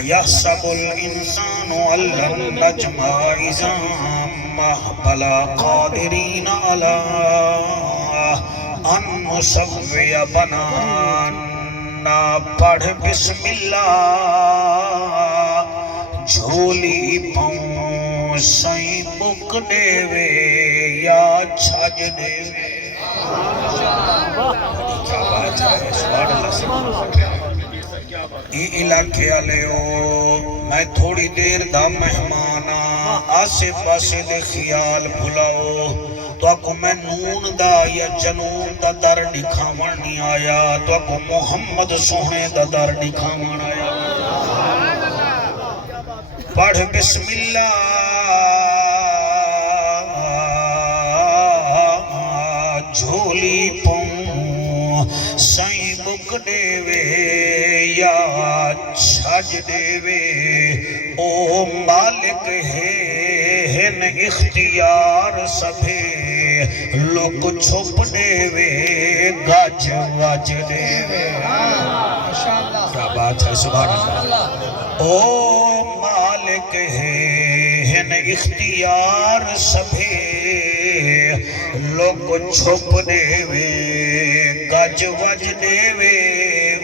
أَيَحْسَبُ الْإِنسَانُ أَن لَّن نَّجْمَعَ عِظَامَهُ بَلَىٰ قَادِرِينَ عَلَىٰ أَن نُّسَوِّيَ بَنَانَا پڑھ بسم اللہ جھولی پاؤں سائیں بک دے وے یا چھج دے وے کیا بات ہے سبحان اللہ ای علاقے آلیو میں تھوڑی دیر دا مہمانا آسے پاسے دے خیال بھلاؤ تو اکو میں نون دا یا جنون دا در نکھاون نہیں آیا تو اکو محمد سونے دا در نکھاون آیا پڑھ بسم اللہ جھولی پوں سائیں بک دے وے یا چھج دے وے او مالک ہے ہن اختیار سبھے لوگ چھپ دے وے گج وج دے وے کیا بات ہے سبحان اللہ او مالک ہے ہن اختیار سبھے لوگ چھپ دے وے گج وج دے وے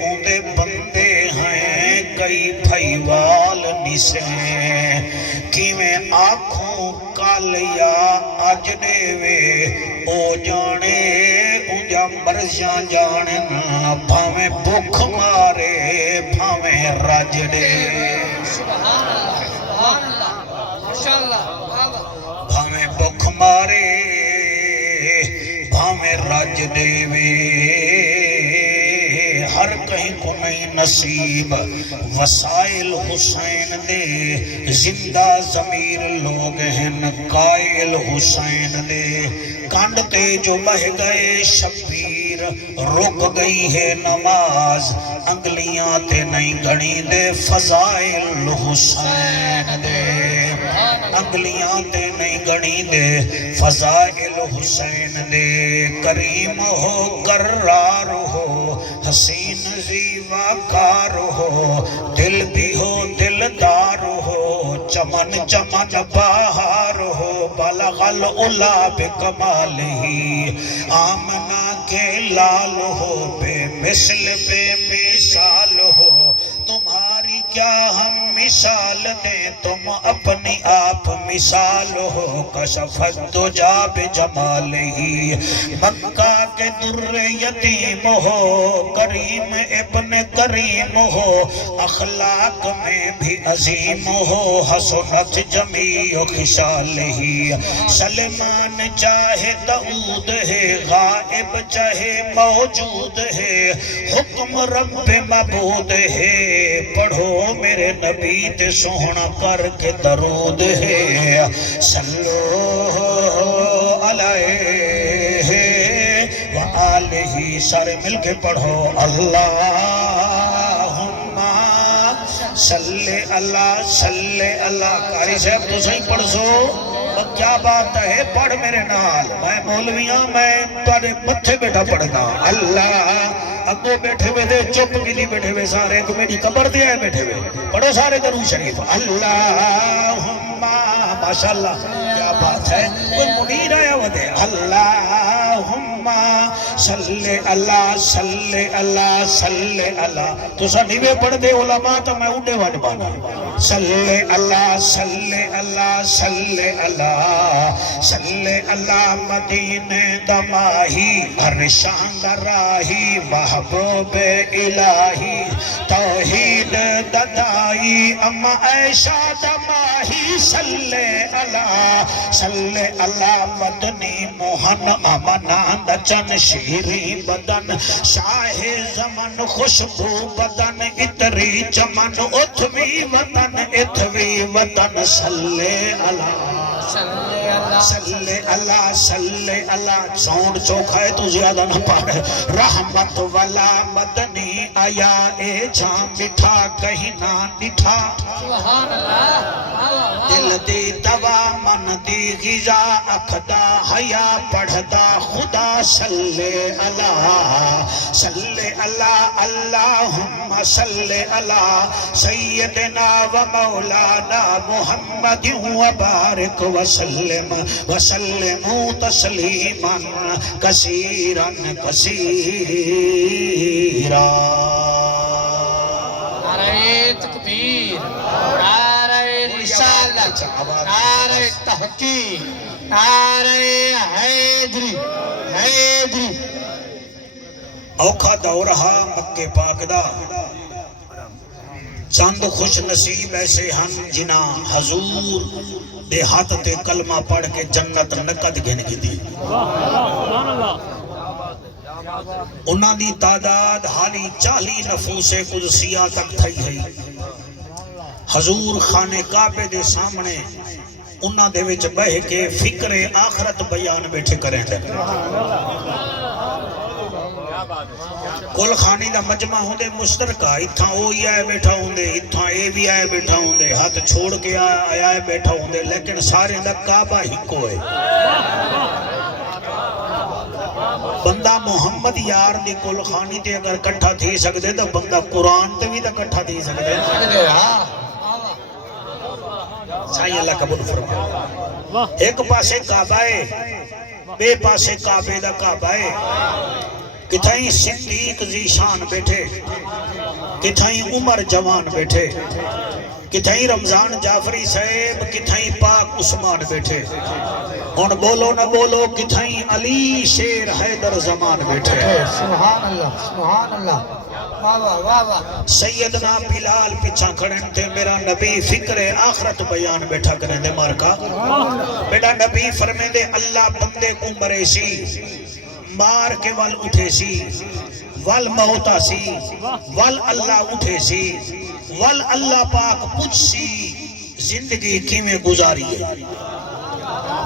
اندے بندے ہیں کئی بھائیوال نسیں کیویں آنکھوں کالیا اج دے وے او جانے انجا مرزیاں جانے بھاویں بھوک مارے بھاویں رج دے بھاویں بھوک مارے بھاویں رج دے وے ہر کہیں کو نہیں نصیب وسائل حسین دے زندہ ضمیر لوگ ہیں قائل حسین دے کانڈتے جو بہ گئے شبیر رک گئی ہے نماز انگلیاں تے نہیں گھڑی دے فضائل حسین دے انگلیاں تے نہیں گھڑی دے فضائل حسین دے کریم ہو کرار ہو حسین زیوہ ہو دل بھی ہو دلدار ہو چمن چمن بہار ہو بلغ العلا بکمالہی آمنہ کے لال ہو بے مثل بے مثال ہو تمہاری کیا ہم مثال دیں تم اپنی آپ مثال ہو کشفت دجا بجمالہی مکہ کے در یتیم ہو کریم ابن کریم ہو اخلاق میں بھی عظیم ہو حسنت جمیع خصالہی سلمان چاہے دعود ہے غائب چاہے موجود ہے حکم رب معبود ہے پڑھو میرے نبی تے سوہنا کر کے درود ہے صلو علیہ وآلہ سارے مل کے پڑھو اللہم صلی اللہ صلی اللہ قاری صاحب تو صحیح پڑھ سو کیا بات ہے پڑھ میرے نال میں مولویاں میں تارے متھے بیٹھا پڑھنا اللہ اگو بیٹھے ہوئے دے چپ کی نہیں بیٹھے ہوئے سارے کو میری قبر دیا ہے بیٹھے ہوئے پڑھو سارے درود شریف اللہم ماشاءاللہ کیا بات ہے کوئی منیر آیا وہ دے اللہم صلی اللہ صلی اللہ صلی اللہ تو سا نیوے پڑھ دے علماء تو میں اڈے وڈ بانا صلی اللہ صلی اللہ صلی اللہ صلی اللہ مدینہ دماہی ہر شان راہی محبوب الہی توحید ددائی اما عیشہ دماہی صلی اللہ مدنی موہن امنان چن شیری بدن شاہ زمن خوشبو بدن اتری چمن اتوی وطن صلی اللہ صلی اللہ صلی اللہ ساؤنڈ چوکھا ہے تو زیادہ نہ پڑھ رحمت والا مدنی آیا اے جہاں مٹھا کہیں نہ نٹھا سبحان اللہ دل دی دوا من دی غذا اکھدا حیا پڑھدا خدا صلی اللہ اللہم صلی اللہ سیدنا و مولانا محمد و بارک وسلم تسلیما کثیرا کثیرا نعرہ تکبیر، نعرہ رسالت، نعرہ تحقیق، نعرہ حیدری حیدری۔ اوکھا دورہا مکہ پاک دا چند خوش نصیب ایسے ہن جنا حضور دے ہاتھ تے کلمہ پڑھ کے جنت نقد گھن کی دی انہاں دی تعداد حالی 40 نفوس قدسیہ تک تھئی ہے حضور خانے کعبے دے سامنے انہاں دے وچ بہ کے فکر آخرت بیان بیٹھے کریں دے کل خانی دا مجمع ہوں دے مشترکہ اتھاں اوہی آئے بیٹھا ہوں دے اتھاں اے بھی آئے بیٹھا ہوں دے ہاتھ چھوڑ کے آئے بیٹھا ہوں دے لیکن سارے دا کعبہ ہی کو ہے بندہ محمد یار دی کل خانی تے اگر کٹھا تھی سکتے تو بندہ قرآن تے بھی تا کٹھا تھی سکتے سائیں اللہ قبول فرما ایک پاسے کعبہ ہے بے پاسے کعبے دا کعبہ ہے کتھائیں صدیق ذیشان بیٹھے کتھائیں عمر جوان بیٹھے کتھائیں رمضان جعفری صاحب کتھائیں پاک عثمان بیٹھے اور بولو نہ بولو کتھائیں علی شیر حیدر زمان بیٹھے سبحان اللہ واہ واہ واہ واہ سیدنا بلال پچھا کھڑیں تھے میرا نبی فکر آخرت بیان بیٹھا کریں دے مارکا میرا نبی فرمیں دے اللہ بندے کو مرے سی مار کے وال اٹھے سی وال موتا سی وال اللہ اٹھے سی وال اللہ پاک پوچھ سی زندگی کی میں گزاری ہے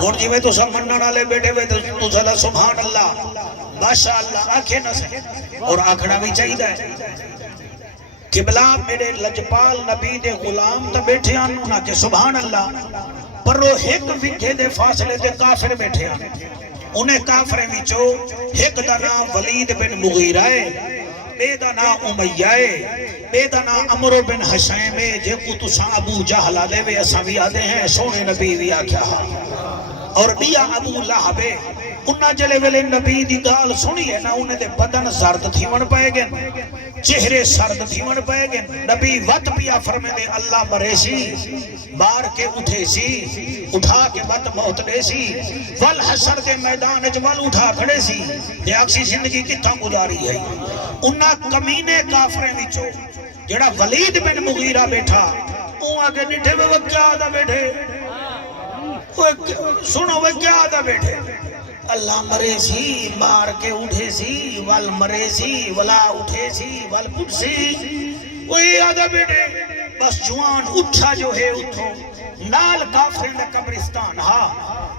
اور جی میں تو سب مننا لے بیٹھے ہوئے تو صدا سبحان اللہ ماشاءاللہ آنکھیں نہ سے اور آنکھنا بھی چاہیے ہے قبلہ میرے لجپال نبی دے غلام تا بیٹھے آنو نہ کہ سبحان اللہ پر وہ ایک وکھے دے فاصلے دے کافر بیٹھے آنو انہیں کافریں وچو ایک دا نام ولید بن مغیرہ ہے بے دا نام امیہ ہے بے دا نام عمرو بن حشیم ہے جے کو تساں ابو جہلہ دے وے اساں بھی آدھے ہیں سونے نبی بھی آکھیا اور بیا ابو لہب ہے انہاں جلے ویلے نبی دی گال سنی ہے نا انہیں دے بدن زرد تھی من پائے گئے چہرے سرد تھی من پائے گئے نبی وقت پیا فرمے دے اللہ مرے سی بار کے اٹھے سی اٹھا کے بات موت لے سی ول حشر دے میدان جوال اٹھا کھڑے سی دے اکسی زندگی کتھا گزاری ہے انہاں کمینے کافریں وچو جڑا ولید بن مغیرہ بیٹھا اون آگے نٹھے وہ کیا آدھا بیٹھے سنو وہ کیا آدھا بیٹھے اللہ مرے سی مار کے اٹھے سی وال مرے سی ولا اٹھے سی وال پٹ سی وہی آدھا بیٹھے بس جوان اٹھا جو ہے اٹھو نال کافرین دے قبرستان ہاں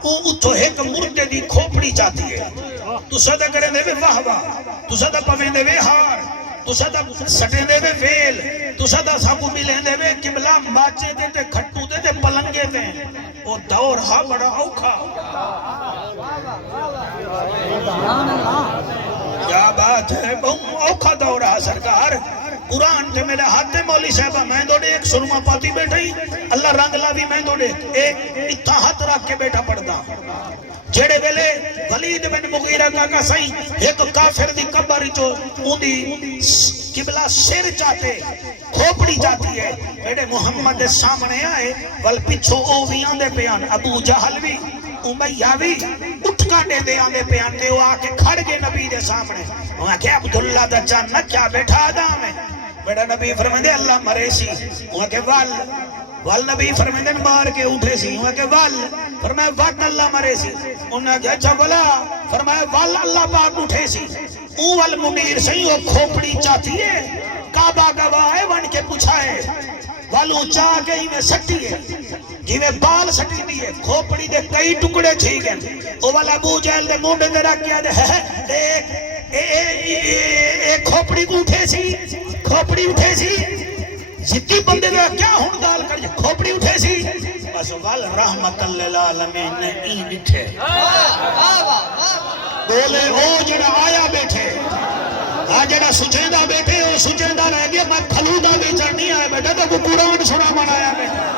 وہ اٹھو ایک مردے دی کھوپڑی چاہتی ہے تو صدا کریں دے وے واہ واہ تو صدا پویں دے وے ہار تو صدا سٹیں دے وے ویل تو صدا سابو ملیں دے وے قبلہ ماچے دے تے کھٹو دے تے پلنگے دے وہ دور ہاں بڑا اوکھا کیا بات ہے بہت اوکھا دور ہے سرکار قرآن تے میرے ہاتھ میں مولی صاحبہ میں دوڑے ایک سرما پاتی بیٹھا ہی اللہ رنگ لا بھی میں دوڑے ایک اتھا ہاتھ رکھ کے بیٹھا پڑھتا جڑے ویلے ولید بن مغیرہ کا سائیں ایک کافر دی قبر جو اندی قبلہ سر چاہتے کھوپڑی جاتی ہے میرے محمد دے سامنے آئے ول پچھو او بھی آندے پیان ابو جہل بھی امیہ بھی اٹھ کانڈے دے آندے پیان تے وہ آکے کھڑ گئے نبی دے سامنے وہاں کہ عبداللہ دا چاند نہ کیا بیٹھا آدم ہے میرا نبی فرمائے دے اللہ مرے سی وہاں کہ وال نبی فرمائے دے مار کے اٹھے سی وہاں کہ فرمائے وال اللہ مرے سی انہاں کہ اچھا بلا فرمائے وال اللہ پاک اٹھے سی اول منیر سہی وہ کھوپڑی چاہتی ہے کعبہ گواہ ہے ون کے پوچھا ہے والو چاہ کے ہی میں سکتی ہے جویں بال سٹی دی ہے کھوپڑی دے کئی ٹکڑے تھی گئے او والا ابو جہل دے منڈے تے رکھ کے دیکھ اے کھوپڑی کو اٹھے سی کھوپڑی اٹھے سی جتی بندے دا کیا ہن گال کر کھوپڑی اٹھے سی بس وال رحمت للعالمین نے ای ڈٹھے بولے او جڑا آیا بیٹھے آ جڑا سچیندہ بیٹھے او سچیندہ رہ گیا میں پھلودا بیچن نہیں آیا بیٹھا تو قرآن سنا منایا بیٹھا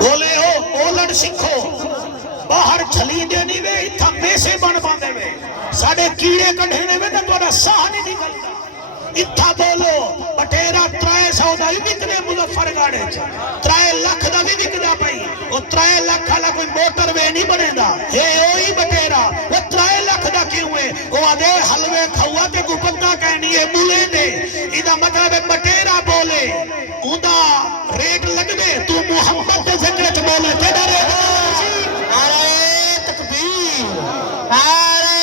بولے ہو اولڈ سکھو باہر چھلی دینی وے اتھا میسے بن باندے وے ساڑے کیڑے کڑھنے وے تو توڑا ساہ نہیں نکلتا اتھا بولو بٹیرہ 300 دا ہی بکنے مظفر گاڑے 3 لاکھ دا بھی بکنا پئی وہ 3 لاکھ والا کوئی موٹر وے نہیں بنے دا ہے اوہی بٹیرہ وہ 3 لاکھ دا کیوں ہے وہ آدھے حلوے کھوا تے کو پتہ کہنی ہے مولے دے ادھا مطلب بٹیرہ بولے اندھا ریٹ لگ دے تو محمد تے ذکرت بولے تیڑا ریٹ نعرہ تکبیر نعرہ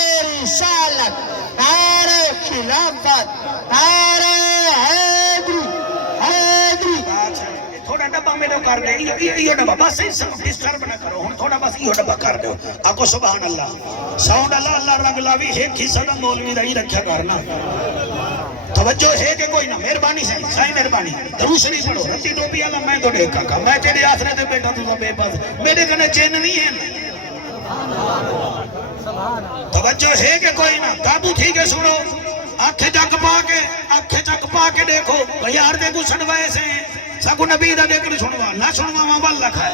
رسالت نعرہ خلافت نعرہ حیدری حیدری تھوڑا ڈبا میں کر دے یہ ڈبا بس ڈسٹرب نہ کرو ہن تھوڑا بس یہ ڈبا کر دو آکو سبحان اللہ ساؤنڈ اللہ اللہ رنگ لاوی ایک حصہ دا مولوی دا ہی رکھیا کرنا توجہ ہے کہ کوئی نہ مہربانی سے سائیں مہربانی درود شریف پڑھو رتی ٹوپی والا میں تو دیکھا کا میں تیرے آسرے تے بیٹھا تو بے پاس میرے کنے چین نہیں ہے توجہ ہے کہ کوئی نہ قابو تھی کہ سنو آنکھیں جگ پا کے دیکھو یار دے کو سنوائے سے ساکو نبی دا دیکھ سنوا نہ سنوا ماں بال رکھا ہے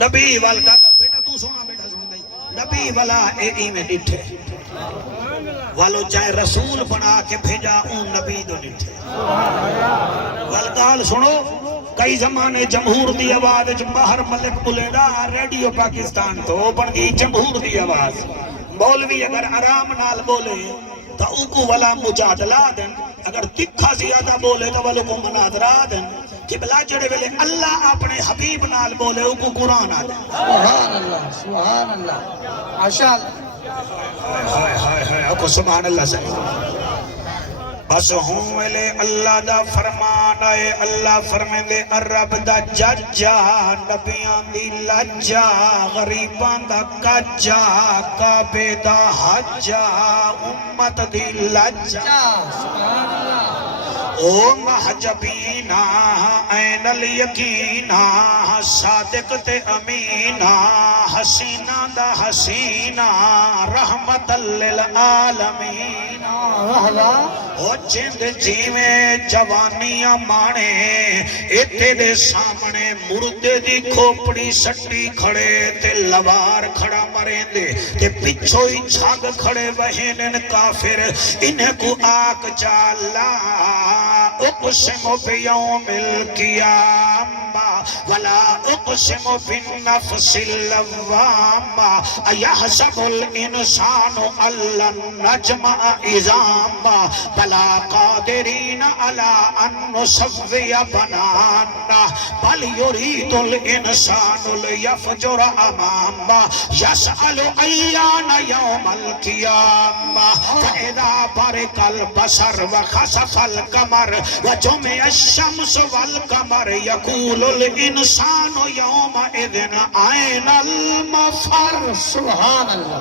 نبی والکا بیٹا تو سونا بیٹا سونا نبی والا اے میں ڈٹھے والو چاہے رسول بنا کے بھیجا اون نبی دو ڈٹھے والکال سنو کئی زمانے جمہور دی آواز باہر ملک بلیدہ ریڈیو پاکستان تو بن گئی جمہور دی آواز مولوی اگر آرام نال بولے تو اوکو والا مجادلہ دن اگر تکھا زیادہ بولے تو والو کو مناظرہ دن کہ بلا جڑے ویلے اللہ اپنے حبیب نال بولے اوکو قرآن آدھے سبحان اللہ ماشاء اللہ اکو سبحان اللہ صحیح بس ہوں ویلے اللہ دا فرمان آئے اللہ فرمین دے عرب دا ججا نبیان دی لجا غریبان دا کجا کعبے دا حجا امت دی لجا سبحان اللہ او محجبینا این الیقینا صادق تے امینا حسینہ دا حسینہ رحمت للعالمین او جند جیویں جوانیاں مانے ایتے دے سامنے مردے دی کھوپڑی سٹی کھڑے تے لوار کھڑا مرین دے تے پچھو ہی جھاگ کھڑے وہینن کافر انہیں کو آگ جالا اقسم بیوم القیامہ ولا اقسم بالنفس اللوامہ ایحسب الانسان اللہ نجمع عظاما بلا قادرین علی ان نسوی بنانا بل یرید الانسان لیفجر اماما یسأل ایان یوم القیامہ فاذا برق البصر وخسف القمر وجمع الشمس والقمر یقول الانسان یومئذ این المفر سبحان اللہ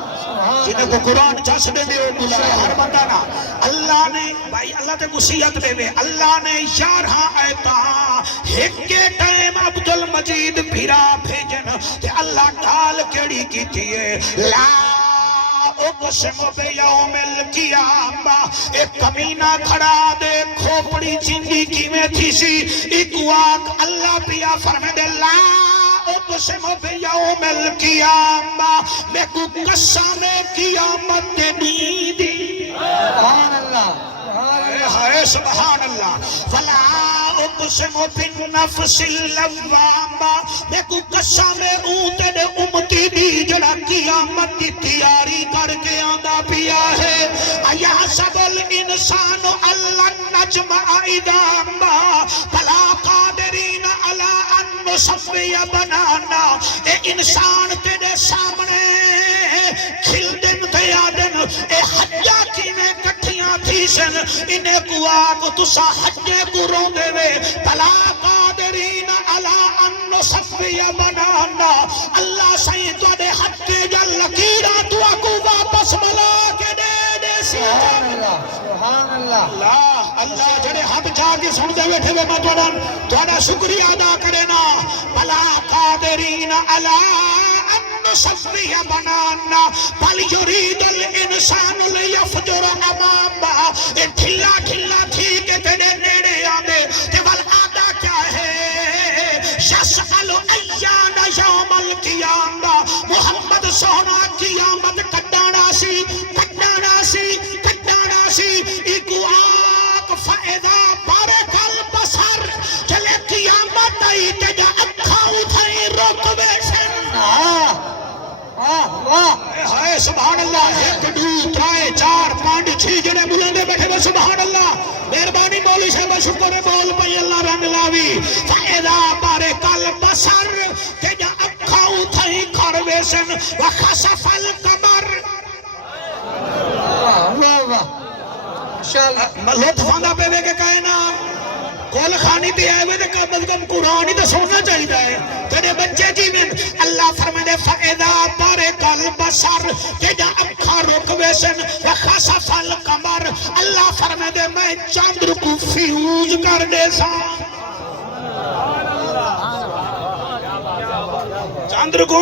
جنہیں کو قرآن چاس دے دے بلا ہر بندانا اللہ نے بھائی اللہ تے گسیت دے وے اللہ نے 11 آیتا ایک کے ٹائم عبدالمجید بھیرا بھیجن تے اللہ ڈال کیڑی کی تھیے لا اقسم بیوم القیامہ ایک کمینہ کھڑا دے کھوپڑی چنگی کی میں تھی سی ایک واق اللہ پیا فرمے دے لا اقسم بیوم القیامہ میں کو قسم قیامت نہیں دی سبحان اللہ سبحان اللہ فلا اقسم بالنفس اللوامہ میں کو قسم اونتے دے امتی دی جڑا قیامت کی تیاری کر کے آندہ پیا ہے ایحسب الانسان اللہ نجمع عظاما فلا قادرین علی ان نسوی بنانا اے انسان تیرے سامنے کھل دن تے آدن اے سن انہیں کو آگ تسا حجے کو رو دے وے بلا قادرین علا ان نصفی بنانا اللہ سائیں تو دے حج کے جل لکیرہ تو اکو واپس بلا کے دے دے سی سبحان اللہ اللہ جڑے حد جا کے سن دے بیٹھے وے میں توڑا شکریہ ادا کرے نا بلا قادرین علا ان نصفی بنانا بل یرید الانسان لیفجر اماما اے ٹھلا ٹھلا تھی کہ تیرے نیڑے آدے تے بل آدھا کیا ہے یسأل ایان یوم القیامہ محمد سونا قیامت کٹانا سی ایکو آگ فائدہ بارک البصر چلے قیامت آئی تیجا اکھا اٹھائی روکوے سن ہائے سبحان اللہ ایک دو ترائے چار پانچ چھ جنے بلندے بیٹھے وہ سبحان اللہ مہربانی مولی صاحب شکر بول پئی اللہ رنگ لاوی فائدہ بارک البصر تیجا اکھا اٹھائی کھروے سن وخسف القمر لطف آندہ پہ وے کے کہے نا کول خانی بھی آئے ہوئے دے کم از کم قرآن ہی تو سننا چاہیے ہے تیرے بچے جیویں اللہ فرمائے دے فائدہ بارک البصر تیجا اکھا رکوے سن وخسف القمر اللہ فرمائے دے میں چاندر کو فیوز کر دے سا چاندر کو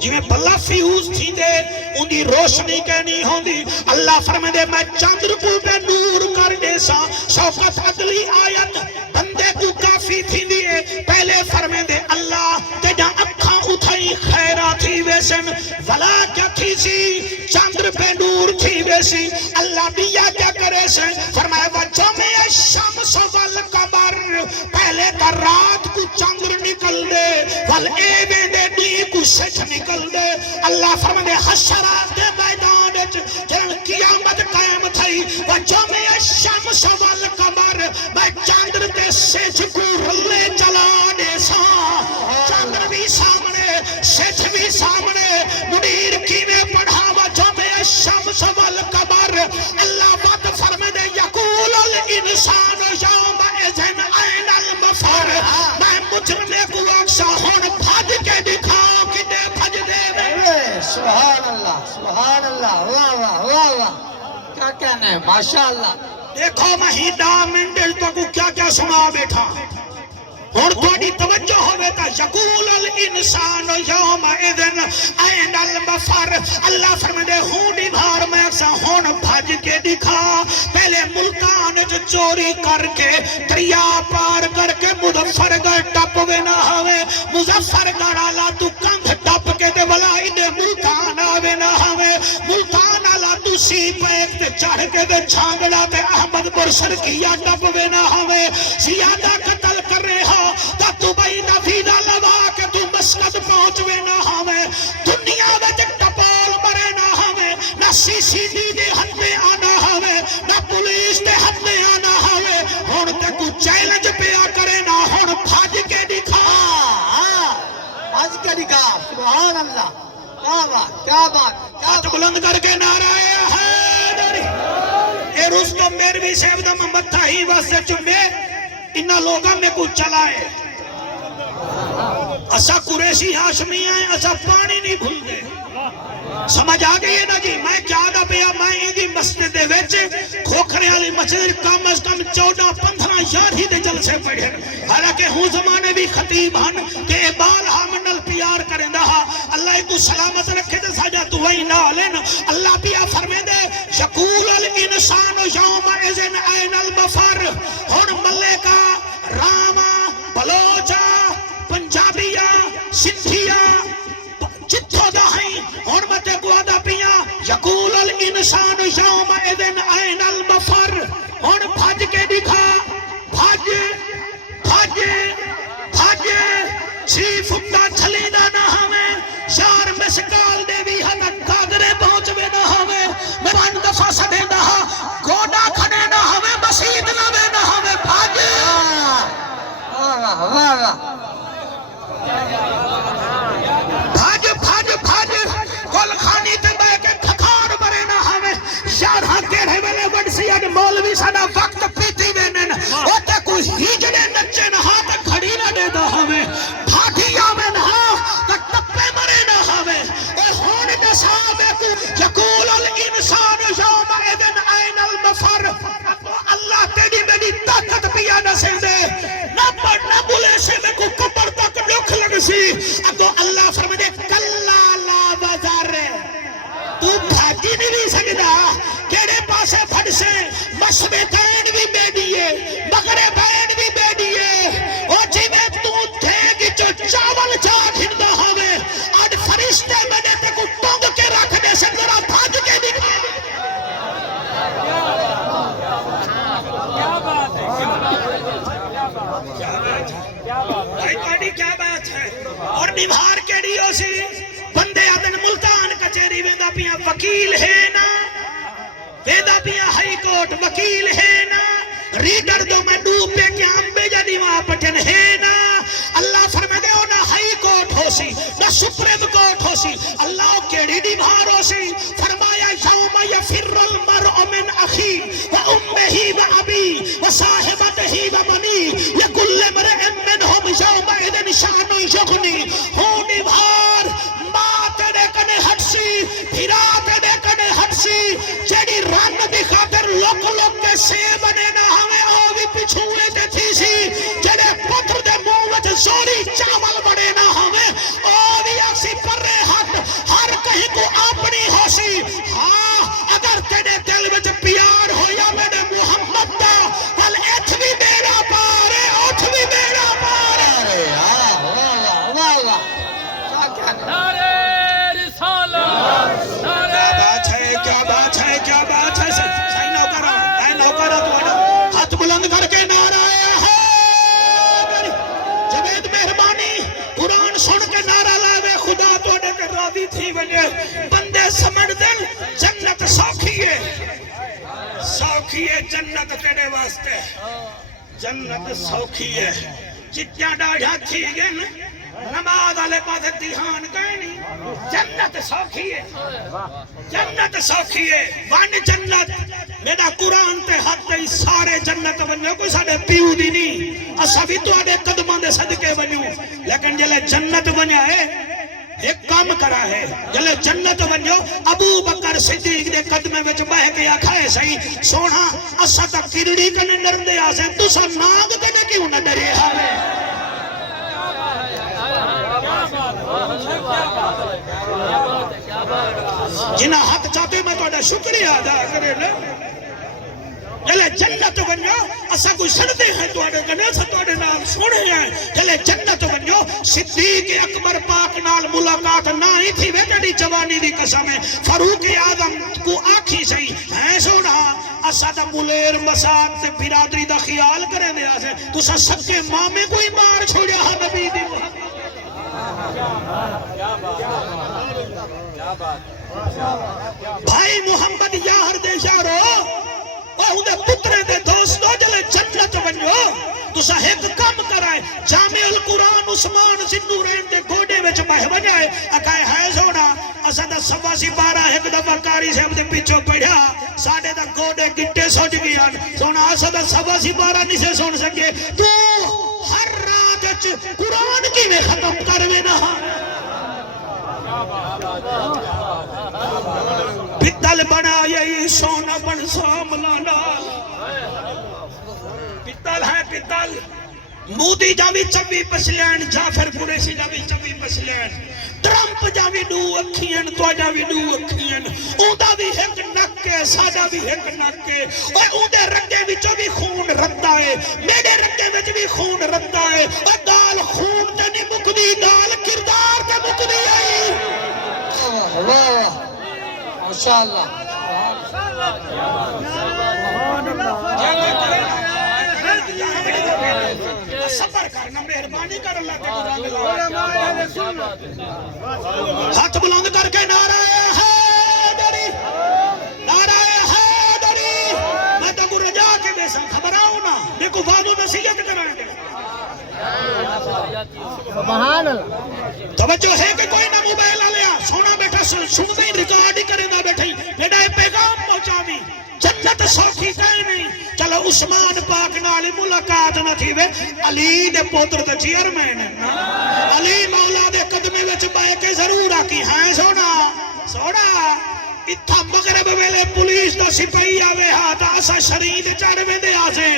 جویں بلا فیوز تھی دے ان دی روشنی کہنی ہوں دی اللہ فرمائے دے میں چاندر کو بے نور کر دے سا شوقت عدلی آیت بندے کو کافی تھی دیئے پہلے فرمائے دے اللہ تیجا اکھاں اٹھائی خیرہ تھی ویسن ولا کیا تھی سی چاندر پہ نور تھی ویسی اللہ دیا کیا کرے سے فرمائے وجہ میں الشمس والقمر پہلے کا رات کو چاندر نکل دے والعیبے دے دی کو سچ نکل دے اللہ فرمائے دے حشرات دے میدان جنن قیامت قائم تھئی وجہ میں الشمس والقمر میں چاندر دے سچ کو رلے چلا دے سا چاندر بھی سامنے سچ بھی سامنے منیر کی میں پڑھا وجہ میں الشمس والقمر اللہ بات فرمائے دے یقول الانسان یوم اذن این المفر میں مجرمے کو اکسا ہون بھاج کے دکھاؤ کتے بھج دے میں سبحان اللہ واہ واہ واہ واہ کیا کہنا ہے ماشاءاللہ دیکھو مہینہ منڈل تو کو کیا کیا سنا بیٹھا اور تھوڑی توجہ ہوئے تا یقول الانسان یوم اذن این المفر اللہ فرمائے ہونی بھار میں اکسا ہون بھاج کے دکھا پہلے ملکان جو چوری کر کے دریا پار کر کے مظفر گڑھ ٹپ وے نہ ہوئے مظفر گڑھ آلا تو کندھ ٹپ کے دے ولا انہیں ملکان آوے نہ ہوئے ملکان آلا تو سی پیک تے چڑھ کے دے چھانگڑا تے احمد برسر کیا ٹپ وے نہ ہوئے زیادہ قتل کر رہے ہو تا تو بھائی نہ ویدہ لوا کے تو مسکت پہنچوے نہ ہمیں دنیا میں ٹپال مرے نہ ہمیں نہ سی سی ٹی دے حد میں آنا ہمیں نہ پولیس دے حد میں آنا ہمیں ہون تے کو چیلنج پہ آ کرے نہ ہون بھاج کے دکھا بھاج کے دکھا سبحان اللہ کیا بات ہاتھ بلند کر کے نعرہ حیدری اے رستم میروی صاحب دا محمد تھاہی واسطے چمے انہا لوگاں میں کچھ چلائے اسا قریشی ہاشمی آئے اسا پانی نہیں بھول دے سمجھ آگئی ہے نا جی میں کیا دا پیا میں ایدی مسجد دے ویچے کھوکھرے والی مسجد کم از کم 14-15 یار ہی دے جلسے پڑھے حالانکہ ہوں زمانے بھی خطیب ہن کہ اقبال ہامنل پیار کریں دہا اللہ کو سلامت رکھے دے ساجا تو وہی نہ لین اللہ پیا فرمے دے یقول الانسان یوم اذن این المفر ہن ملے کا راما بلوچا پنجابیا سندھیا جتھو دہائیں حرمت گوادہ پیا یقول الانسان یوم اذن این المفر ہن بھاج کے دکھا بھاج بھاج بھاج چھی فکا چھلینا نہ ہمیں یار مسکال دے بھی ہمیں کاغرے پہنچوے نہ ہمیں میں پان دفعہ سدے نہ گوڑا کھنے نہ ہمیں مسید نہ وے نہ ہمیں بھاج بھاج بھاج کل خانی تے بے کے کھکار برے نہ ہمیں یار ہاں تیرے مولوی ساڈا وقت پیتی وینن اوتے کوئی ہیجڑے نچے نہ ہاں تے گھڑی نہ دے دا ہوے بھاٹی آویں ہاں تے ٹپے مرے نہ ہوے اے ہون دسا میں کو یقول الانسان یوم اذن این المفر اللہ تیری میری طاقت پیا نہ سندے نہ پڑھ نہ بولے سے میں کو قبر تک دکھ لگ سی اب اللہ فرمائے کلا لا وزر تو بھاجی نہیں سکتا کیڑے پاسے پھڑ سے مسبے کین بھی بیڈیے بکرے بین بھی بیڈیے او جی میں تو تھے جو چاول چاہ ہندا ہوے آج فرشتے میں نے تے کو ٹونگ کے رکھ دے سے ذرا بھاج کے نکلے بھائی پاڑی کیا بات ہے اور نبھار کیڑی ہو سی بندے آدن ملتان کچھری ویندہ پیا وکیل ہے نا ویندہ پیا ہائی کورٹ وکیل ہے نا ریڈر دو میں ڈوب پہ کیا امبے جا دیوان پٹن ہے نا اللہ فرمائے دے نہ ہائی کورٹ ہو سی نہ سپریم کورٹ ہو سی اللہ کیڑی نبھار ہو سی فرمایا یوم یفر المرء من اخی و امہی و ابی و صاحبتہی و منی لکل امرئ منہم یوم اذن شان یغنی ہو نبھار ماں تیرے کنے ہٹ سی بھیرا تیرے کنے ہٹ سی جیڑی رن دی خاطر لوک لوک کے سے بنے نہ ہمیں آوی پچھوئے تے تھی سی جیڑے پتر دے موت زوری چاول بڑے نہ ہمیں آوی اکسی پر ہٹ ہر کہیں کو اپنی ہو سی ہاں اگر تیرے دل وچ پیار ہویا میرے محمد دا پل ایتھ بھی میرا پارے اوٹھ بھی میرا پارے ارے واہ واہ واہ کیا بات ہے کیا بات ہے صحیح نوکرہ اے نوکرہ تو ہاتھ بلند کر کے نعرہ ہے جوید مہربانی قرآن سن کے نعرہ لائے خدا تو نے کر راضی تھی بنے بندے سمجھ دن جنت سوکھی ہے جنت تیرے واسطے جنت سوکھی ہے جتیاں ڈاڑھا تھی گئے نماز آلے پاسے دیہان گئے نہیں جنت سوکھی ہے وان جنت میرا قرآن تے حد تے سارے جنت بننے کوئی ساڑے پیو دی نہیں اسا بھی تو آڑے قدمان دے صدقے بنیوں لیکن جلے جنت بنیا ہے ایک کام کرا ہے جلے جنت بنیو ابو بکر صدیق دے قدمے وچ بہ کے آکھا ہے صحیح سونا اسا تا کیڑی کنے ڈردے آسے تسا ناگ کنے کیوں نہ ڈرے ہاں جنہ حق چاہتے میں تو شکریہ ادا کرے لے جلے جنت بنیو اسا کوئی سڑتے ہیں تو آڑے گنے سا تو آڑے نام سوڑے ہیں جلے جنت بنیو صدیق اکبر پاک نال ملاقات نہ ہی تھی بیٹی جوانی دی قسم ہے فاروق اعظم کو آکھی سہی ہے سوڑا اسا دا ملیر مساق تے برادری دا خیال کریں دے آسے تو سا سب کے مامے کوئی مار چھوڑیا ہاں نبی دی بھائی محمد یار دے یارو اور دے پترے دے دوستو جلے جنت بنیو تو سا ایک کم کرائے جامع القرآن عثمان زنورین دے گوڑے وچ بہ بجائے اکائے ہے سونا اسا دا سواسی بارہ ایک دفعہ کاری سے ہم دے پیچھو پڑھا ساڑھے دا گوڑے گٹے سوچ گیا سونا اسا دا سواسی بارہ نہیں سے سن سکے تو ہر راج قرآن کی میں ختم کروے نہ پتل بنا یہی سونا بن ساملانا پتل ہے پتل مودی جاوی چوی پسلین جعفر قریشی جاوی چوی پسلین ٹرمپ جاوی دو اکھین تو جاوی دو اکھین اوندا بھی ایک نکے ساڈا بھی ایک نکے اور اودے رنگے وچوں بھی خون رتا ہے میرے رنگے وچ بھی خون رتا ہے اور گال خون تے نہیں مکدی گال کردار تے مکدی آئی واہ واہ ماشاءاللہ صبر کرنا مہربانی کر اللہ کے قرآن ہاتھ بلند کر کے نعرہ حیدری نعرہ حیدری میں تو کو رجا کے بے سن خبراؤں نا میں کو بازو نصیحت کرائیں گے سبحان اللہ توجہ ہے کہ کوئی نہ موبائل آلیا سونا بیٹھا سن دیں ریکارڈ ہی کرے نہ بیٹھائی بیٹا پیغام پہنچاوی جنت سوکھی کہیں نہیں چلو عثمان پاک نالی ملاقات نہ تھی وے علی دے پوتر تے چیئرمین علی مولا دے قدمے وچ بائے کے ضرور آکی ہیں سونا اتھا مغرب ویلے پولیس دا سپاہی آوے ہاتھ آسا شرید چاڑوے دے آسے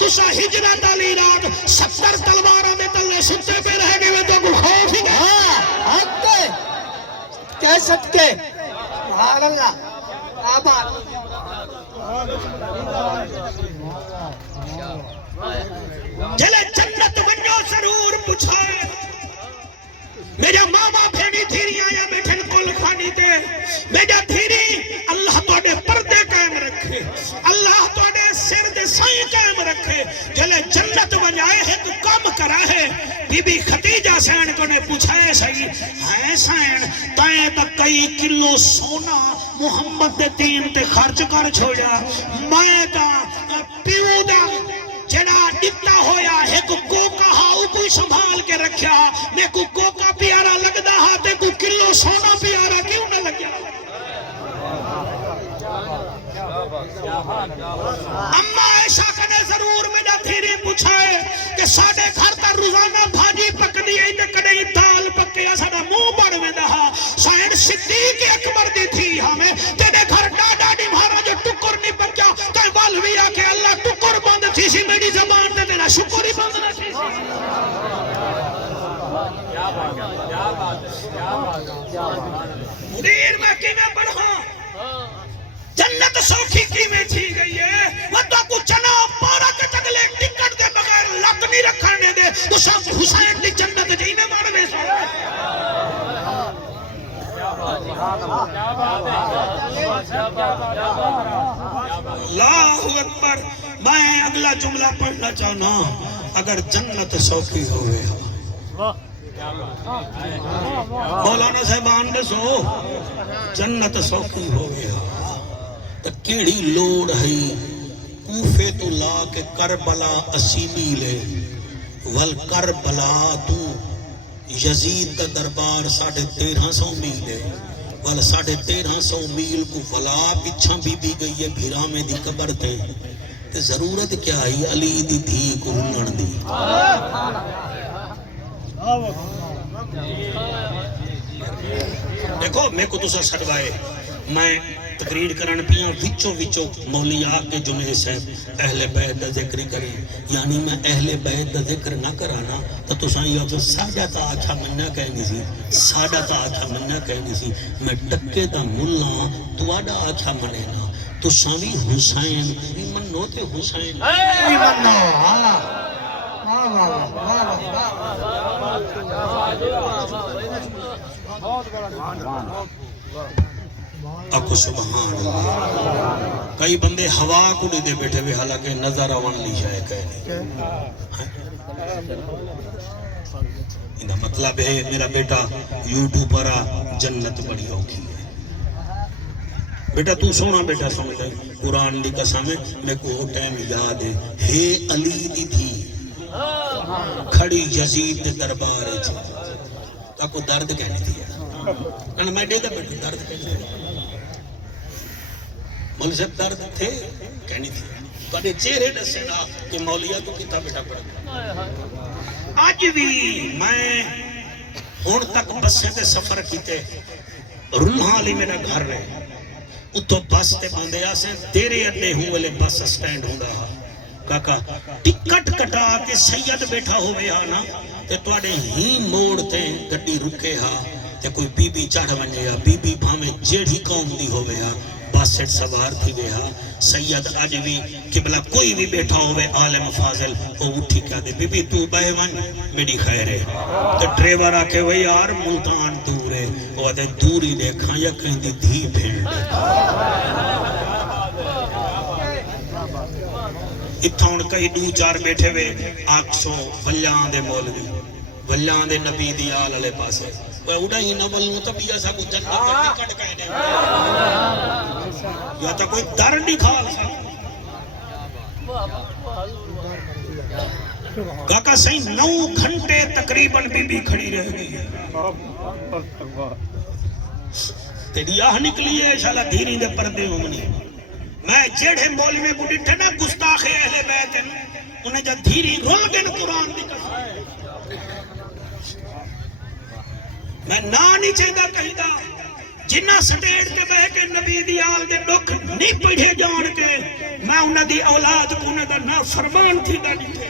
تسا ہجرت علی رات 70 تلوارہ دے تلے ستے پہ رہ گئے تو کو خوف ہی گئے ہاں کہہ سکتے سبحان اللہ آباد جلے جنت ونجو ضرور پچھائے میرا ماما پھیڑی تھیری آیا بیٹھن کول کھانی تے میرا تھیری اللہ توڑے پردے قائم رکھے اللہ توڑے سر دے سائیں قائم رکھے جلے جنت ونجائے ہے تو کام کرا ہے بی بی خدیجہ سین کو نے پوچھائے سہی ہے سین تائیں تک کئی کلو سونا محمد دے دین تے خرچ کر چھوڑا میں تا پیو دا جڑا ڈٹا ہویا ہے کو کوکا ہاؤ کوئی سنبھال کے رکھیا میں کو کوکا پیارا لگدا ہاں تے کو کلو سونا پیارا کیوں نہ لگیا اما ایسا کنے ضرور میرا تھیری پوچھائے کہ ساڑے گھر تا روزانہ بھاجی پکڑی ہے تے کڑے دال پکیا ساڑا منہ بڑھ میں دہا سائن صدیق اکبر دی تھی ہمیں تیرے گھر ڈاڈا ڈی مہارا جو ٹکر نہیں پکیا تو والوی آکے اللہ ٹکر بند تھی سی میری زبان تے تیرا شکر ہی بند نہ تھی مدیر میں کی میں پڑھا جنت سوکھی کی میں تھی گئی ہے وہ تو کچھ چنا پارا کے تگلے ٹکٹ دے بغیر لت نہیں رکھانے دے تو سب حسین دی جنت جینے ماروے سو اللہ اکبر میں اگلا جملہ پڑھنا چاہنا اگر جنت سوکھی ہوئے مولانا صاحبان نے سو جنت سوکھی ہوئے تو کیڑی لوڑ ہے کوفے تو لا کے کربلا 80 میلے والکربلا تو یزید دا دربار 1350 میل ہے وال 1350 میل کو ولا پچھا بی گئی ہے بھیرا میں دی قبر تے ضرورت کیا ہے علی دی دھی کو رنن دی دیکھو میں کو تسا سڑوائے میں تقریر کرن پیاں وچو مولیاء کے جمعے سے اہل بیت دا ذکر کریں یعنی میں اہل بیت دا ذکر نہ کرانا تو تساں یہ ساڑھا تا آچھا منہ کہنی سی ساڑھا تا آچھا منہ کہنی سی میں ڈکے دا ملا تواڈا آچھا منینا تساں بھی حسین بھی منو تے حسین بھی منو اکو سبحان اللہ کئی بندے ہوا کو دے بیٹھے ہوئے حالانکہ نظر آون لی جائے کہنے انہا مطلب ہے میرا بیٹا یوٹیوبرہ جنت بڑی ہوگی بیٹا تو سونا بیٹا سمجھا قرآن دی قسم ہے میں کو ٹائم یاد ہے علی دی تھی کھڑی یزید دے دربار ہے تاکو درد کہنے دیا کہنا میں دے دا بیٹا درد کہنے دیا مولی صاحب درد تھے کہنی تھی بڑے چہرے دسے نا کہ مولیہ تو کتا بیٹا پڑھا آج بھی میں ہون تک بسے تے سفر کیتے رنہا علی میرا گھر رہے اتو بس تے باندے آسیں تیرے اڈے ہوں والے بس سٹینڈ ہوں دا کاکا ٹکٹ کٹا کے سید بیٹھا ہوئے ہاں نا تے توڑے ہی موڑ تے گڑی رکے ہاں تے کوئی بی بی چڑھ ونجے ہاں بی بی بھامے جیڑھی قوم دی ہوئے ہاں باسٹ سوار تھی گیا سید آج بھی قبلہ کوئی بھی بیٹھا ہوئے عالم فاضل وہ اٹھی کیا دے بی بی تو بے ون میری خیر ہے تو ڈریور آکے وہ یار ملتان دور ہے وہ آدھے دوری دیکھا یا کہیں دی دھی بھیڑ اتھا ان کئی دو چار بیٹھے ہوئے آکسوں ولیان دے مولوی ولیان دے نبی دی آل علیہ پاسے وہ اڑا ہی نہ بلنو تو بھی ایسا کو جنت کا ٹکٹ کہنے یا تو کوئی در نہیں کھال سا کاکا صحیح 9 گھنٹے تقریباً بی بی کھڑی رہ گئی ہے تیری آہ نکلی ہے شالا دھیری دے پردے ہومنی میں جڑے مولوی کو ڈٹھے نا گستاخ اہل بیت انہیں جا دھیری رول گن قرآن دی قسم میں نہیں چاہتا کہیں دا جنہ سٹیٹ کے بہ کے نبی دی آل دے لوگ نہیں پڑھے جان کے میں انہ دی اولاد کو انہ دا نا فرمان تھی دا نہیں تھے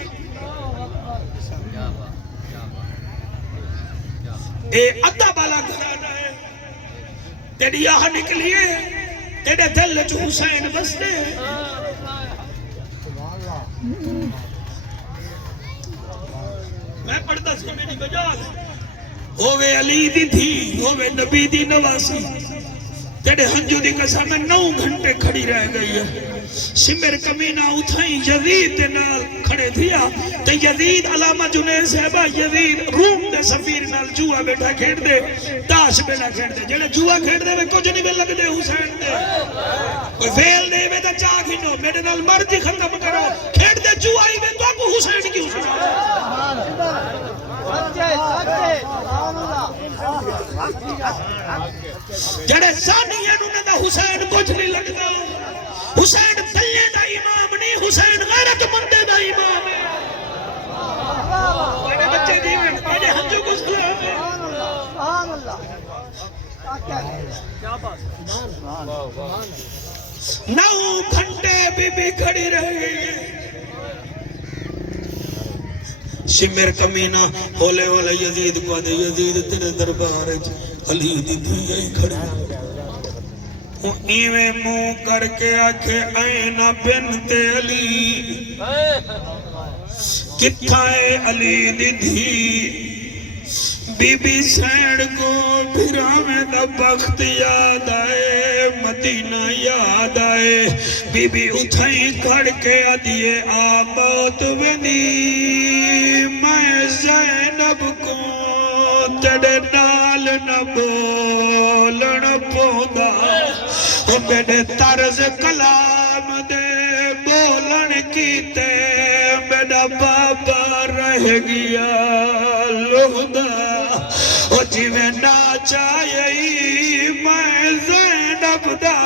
اے ادھا بالا گھرانا ہے تیری آہ نکلیے تیرے دل جو حسین بستے میں پڑھتا سی میری بجال ہووے علی دی تھی ہووے نبی دی نواسی تیرے ہنجو دی قسم میں 9 گھنٹے کھڑی رہ گئی ہے شمر کمینہ اتھائیں یزید دے نال کھڑے دیا تے یزید علامہ جنید صاحبہ یزید روم دے سفیر نال جوا بیٹھا کھیڑ دے تاش بیٹھا کھیڑ دے جڑے جوا کھیڑ دے میں کچھ نہیں میں لگ دے حسین دے کوئی فیل دے میں تا چاہ گھنو میرے نال مرضی ختم کرو کھیڑ دے جوا ہی میں تو آپ کو حسین کی حسین جڑے ثانی ہیں انہوں نے حسین کچھ نہیں لگتا حسین دلے دا امام نہیں حسین غیرت مندے دا امام ہے میرے بچے جیویں میرے ہنجو کو سلام ہے سبحان اللہ 9 گھنٹے بی بی کھڑی رہ گئی ہے شمر کمینہ ہولے ہولے یزید کو دے یزید تیرے دربار علی دی دھیئے کھڑی ایویں منہ کر کے آکھے اینہ بنت علی کتھائے علی دی دھی بی بی سینڈ کو پھرامیں دا بخت یاد آئے مدینہ یاد آئے بی بی اتھائیں کھڑ کے آدھیے آبوت ونی میں زینب کو تیرے نال نہ بولن پودا میرے طرز کلام دے بولن کیتے میرا بابا رہ گیا لہدا جی میں ناچائی میں زینب دا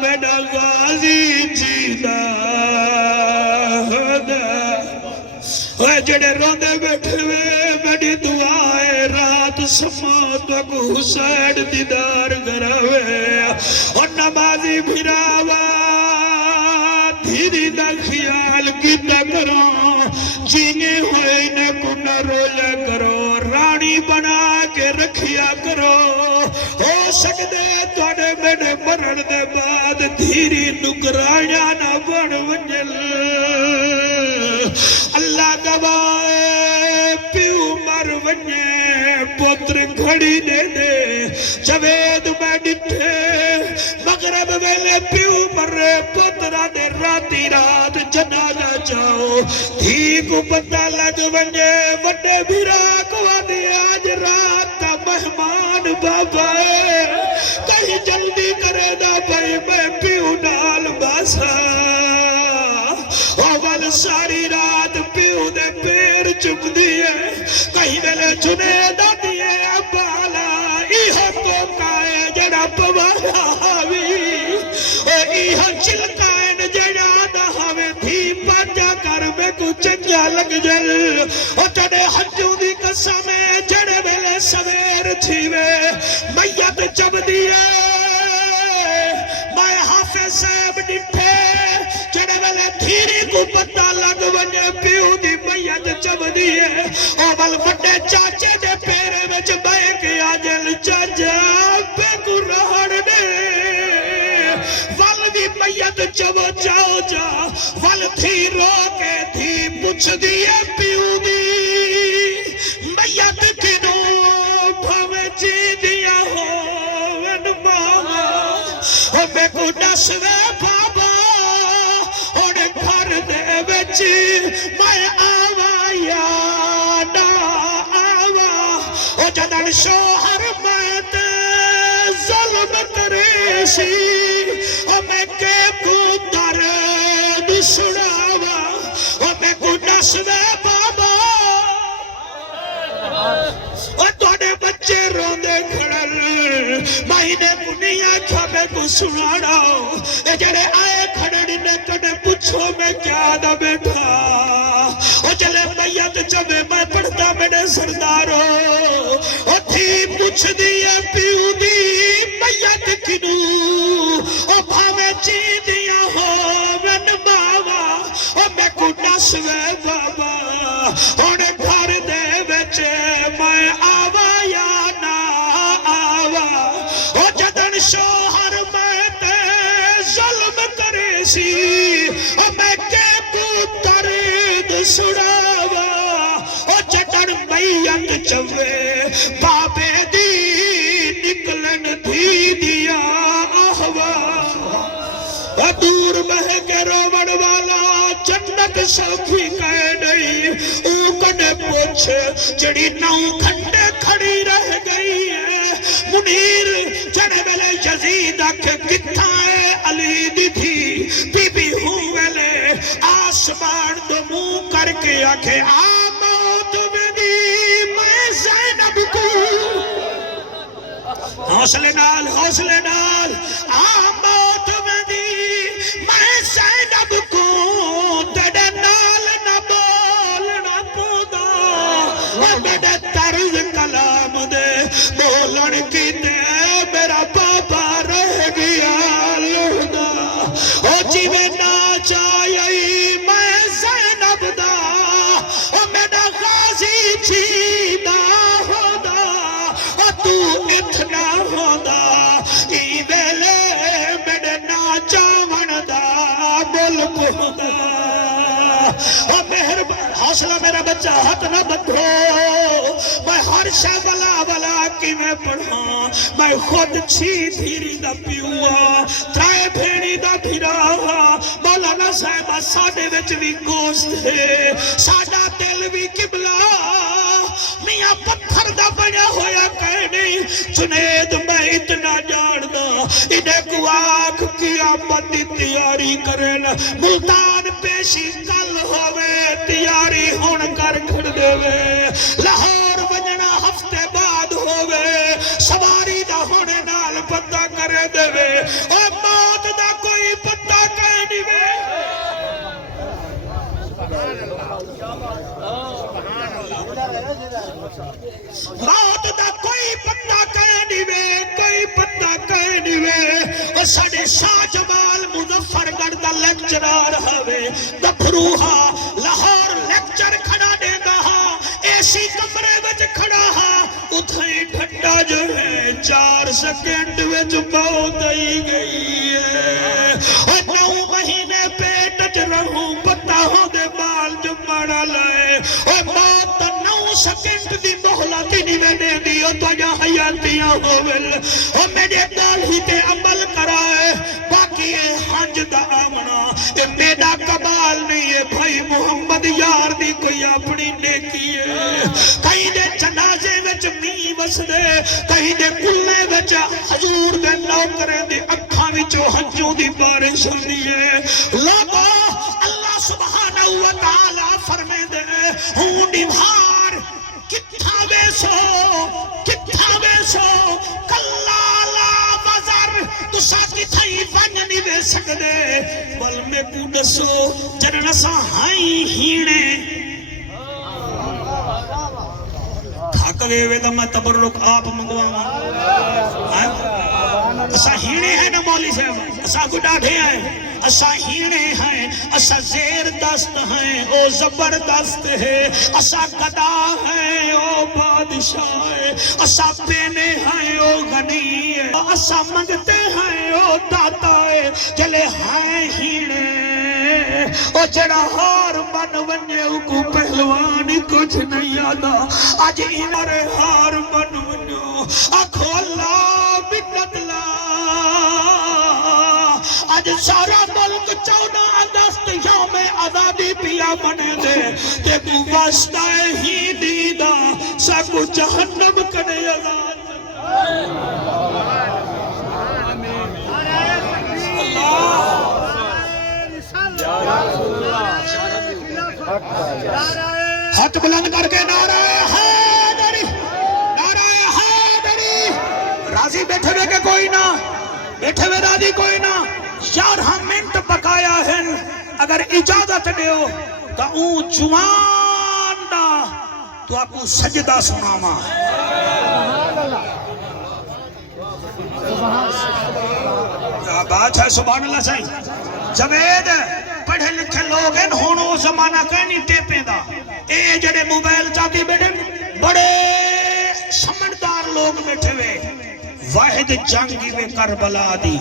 میرا غازی جیدہ جڑے روندے بیٹھے ہوئے میری دعائے رات سماعت وقت حسین دیدار کراوے اور نمازی بھراوا دھیری دا خیال کیتا کرو جینے ہوئے نے کنہ رولے کرو رانی بنا کے رکھیا کرو ہو سکتے توڑے میرے مرن دے بعد دھیری نگرانیا نہ بڑھ ونجل اللہ گوائے پیو مر ونجے پتر گھڑی دے دے جوید میں ڈٹھے مغرب ویلے پیو مرے پترہ دے راتی رات جنازہ جاؤ دھی کو پتہ لگ ونجے وڈے بھیراک وادی آج رات تا مہمان بابا کہیں جلدی کرے دا بھائی میں پیو نال باسا اول ساری رات پیو دے پیر چک دیئے کہیں ملے چنے دا دیئے بالا ایہا کوکائے جڑا پوالا ہوئی ایہا چلکائن جڑا دا ہوئے تھی پانجا کر میں کچھ چنجا لگ جل او چڑے حجوں دی قسمیں جڑے ملے سویر تھیوے میت چب دیئے میں حافظ صاحب ڈٹھے جڑے ملے دھیری کو پتہ لگ ونجے پیو دی میت چب دیئے اول وڈے چاچے دے پیرے میں چبائے کے آجل چاچا پہ کو رہڑ دے ول دی میت چب چاو جا ول تھی رو کے تھی پچھ دیئے پیو دی میت کنوں بھوے چی دیا ہو ان ماما میں کو نسوے بابا اور گھر دے بچی میں آوا یا نا آوا او جدن شوہر میں تے ظلم کرے سی او میں کے کو درد سڑاوا او میں کو نسوے بابا اور توڑے بچے روندے کھڑل مہینے کو نہیں آکھا میں کو سنانا اے جڑے آئے کھڑڑی نے کڑے پوچھو میں کیا دا بیٹھا او جلے میت جب میں پڑھتا میرے سردارو او تھی پوچھ دیا پیو دی میت کنو او بھاوے چی دیا ہو من ماوا او میں کو نسوے بابا اونے گھر دے بچے میں آوا یا نا آوا او جدن شوہر میں تے ظلم کرے سی او میں کے پترد سڑاوا او جدن میت چوے بابے دی نکلن تھی دیا آہوا دور بہ کے روڑ والا جنت سوکھی کہہ نہیں او کنے پوچھ جڑی نو گھنٹے کھڑی رہ گئی ہے منیر جڑے ویلے یزید آکھے کتھا ہے علی دی تھی بی بی ہوں ویلے آسمان دو منہ کر کے آکھے آموت میں دی میں زینب کو حوصلے نال آموت میں دی میں زینب کو تیرے نال نہ بولنا پودا میرے طرز کلام دے بولن کی تے میرا بابا رہ گیا لہدا او جی میں ناچ آئی میں زینب دا او میرا غازی چیدہ ہودا او تو اتنا ہودا ای ویلے میرے ناچاون دا ملک ہودا او مہربان حوصلہ میرا بچہ ہاتھ نہ بدھو میں ہر شاہ ولا کی میں پڑھا میں خود چھی دھیری دا پیوا ترائے بھیڑی دا بھیرا مولانا صاحبہ ساڑے وچ بھی گوشت ہے ساڑا دل بھی قبلہ میاں پتھر دا بڑا ہویا کہے نہیں جنید میں اتنا جان دا انہیں کو آنکھ کی آمد دی تیاری کرن ملتان پیشی کل ہوئے تیاری ہون کر کھڑ دے وے لاہور بجنا ہفتے بعد ہوئے سواری دا ہونے نال پتہ کرے دے وے اور موت دا کوئی پتہ کہے نہیں وے موت دا کوئی پتہ کہے نہیں وے کوئی پتہ کہے نہیں وے اور ساڑھے شاہ جمال مظفر گڑھ دا لیکچرار ہوئے گبھروہا لاہور لیکچر کھڑا دے گا ایسی کمرے وچ کھڑا اتھائی ٹھنڈا جو ہے 4 سیکنڈ وچ موت آئی گئی ہے اور 9 مہینے پیٹ چ رہوں پتہ ہو دے بال جو مڑا لائے اور موت 9 سیکنڈ دی مہلت نہیں میں نے دیو تو یا حیاتیاں ہوئل اور میرے گال ہی تے عمل کرائے باقی ہے ہنج دا آمنا یہ میرا کمال نہیں ہے بھائی محمد یار دی کوئی اپنی نیکی ہے کہیں دے جنازے وچ می وس دے کہیں دے کلے وچ حضور دے نوکرے دے اکھاں وچوں ہنجوں دی بارش ہوندی ہے لوگو اللہ سبحانہ وتعالی فرمے دے ہوں نبھار کتھا ویسو کلالا وزر تسا کتھائی ون نہیں وے سکدے بل میں کو دسو جنن سا ہائی ہینے تھک گئے وے تو میں تبرک آپ منگواں اسا ہینے ہیں نا مولی صاحب اسا کو ڈاڑھے ہیں اسا ہینے ہیں اسا زیر دست ہیں او زبردست ہے اسا گدا ہیں او بادشاہ ہے اسا پینے ہیں او غنی ہے اسا منگتے ہیں او داتا ہے چلے ہیں ہینے او جڑا ہار من ونجے کو پہلوانی کچھ نہیں آدھا آج انہر ہار من ونجو آکھو اللہ منت لا آج سارا ملک 14 اگست یوم آزادی پیا بنے دے تے کو واسطہ ہی دیدہ ساکو جہنم کنے آزاد ہاتھ بلند کر کے نعرہ حیدری راضی بیٹھے ہوئے کہ کوئی نہ بیٹھے ہوئے راضی کوئی نہ 11 منٹ بقایا ہیں اگر اجازت دیو تو اون جوان دا تو آپ کو سجدہ سناما کیا بات ہے سبحان اللہ صحیح جوید پڑھے لکھے لوگ ہیں ہونو زمانہ کہنی ٹیپے دا اے جڑے موبائل چاہتی بیٹھے بڑے سمجھدار لوگ بیٹھے ہوئے واحد جنگی وے کربلا دی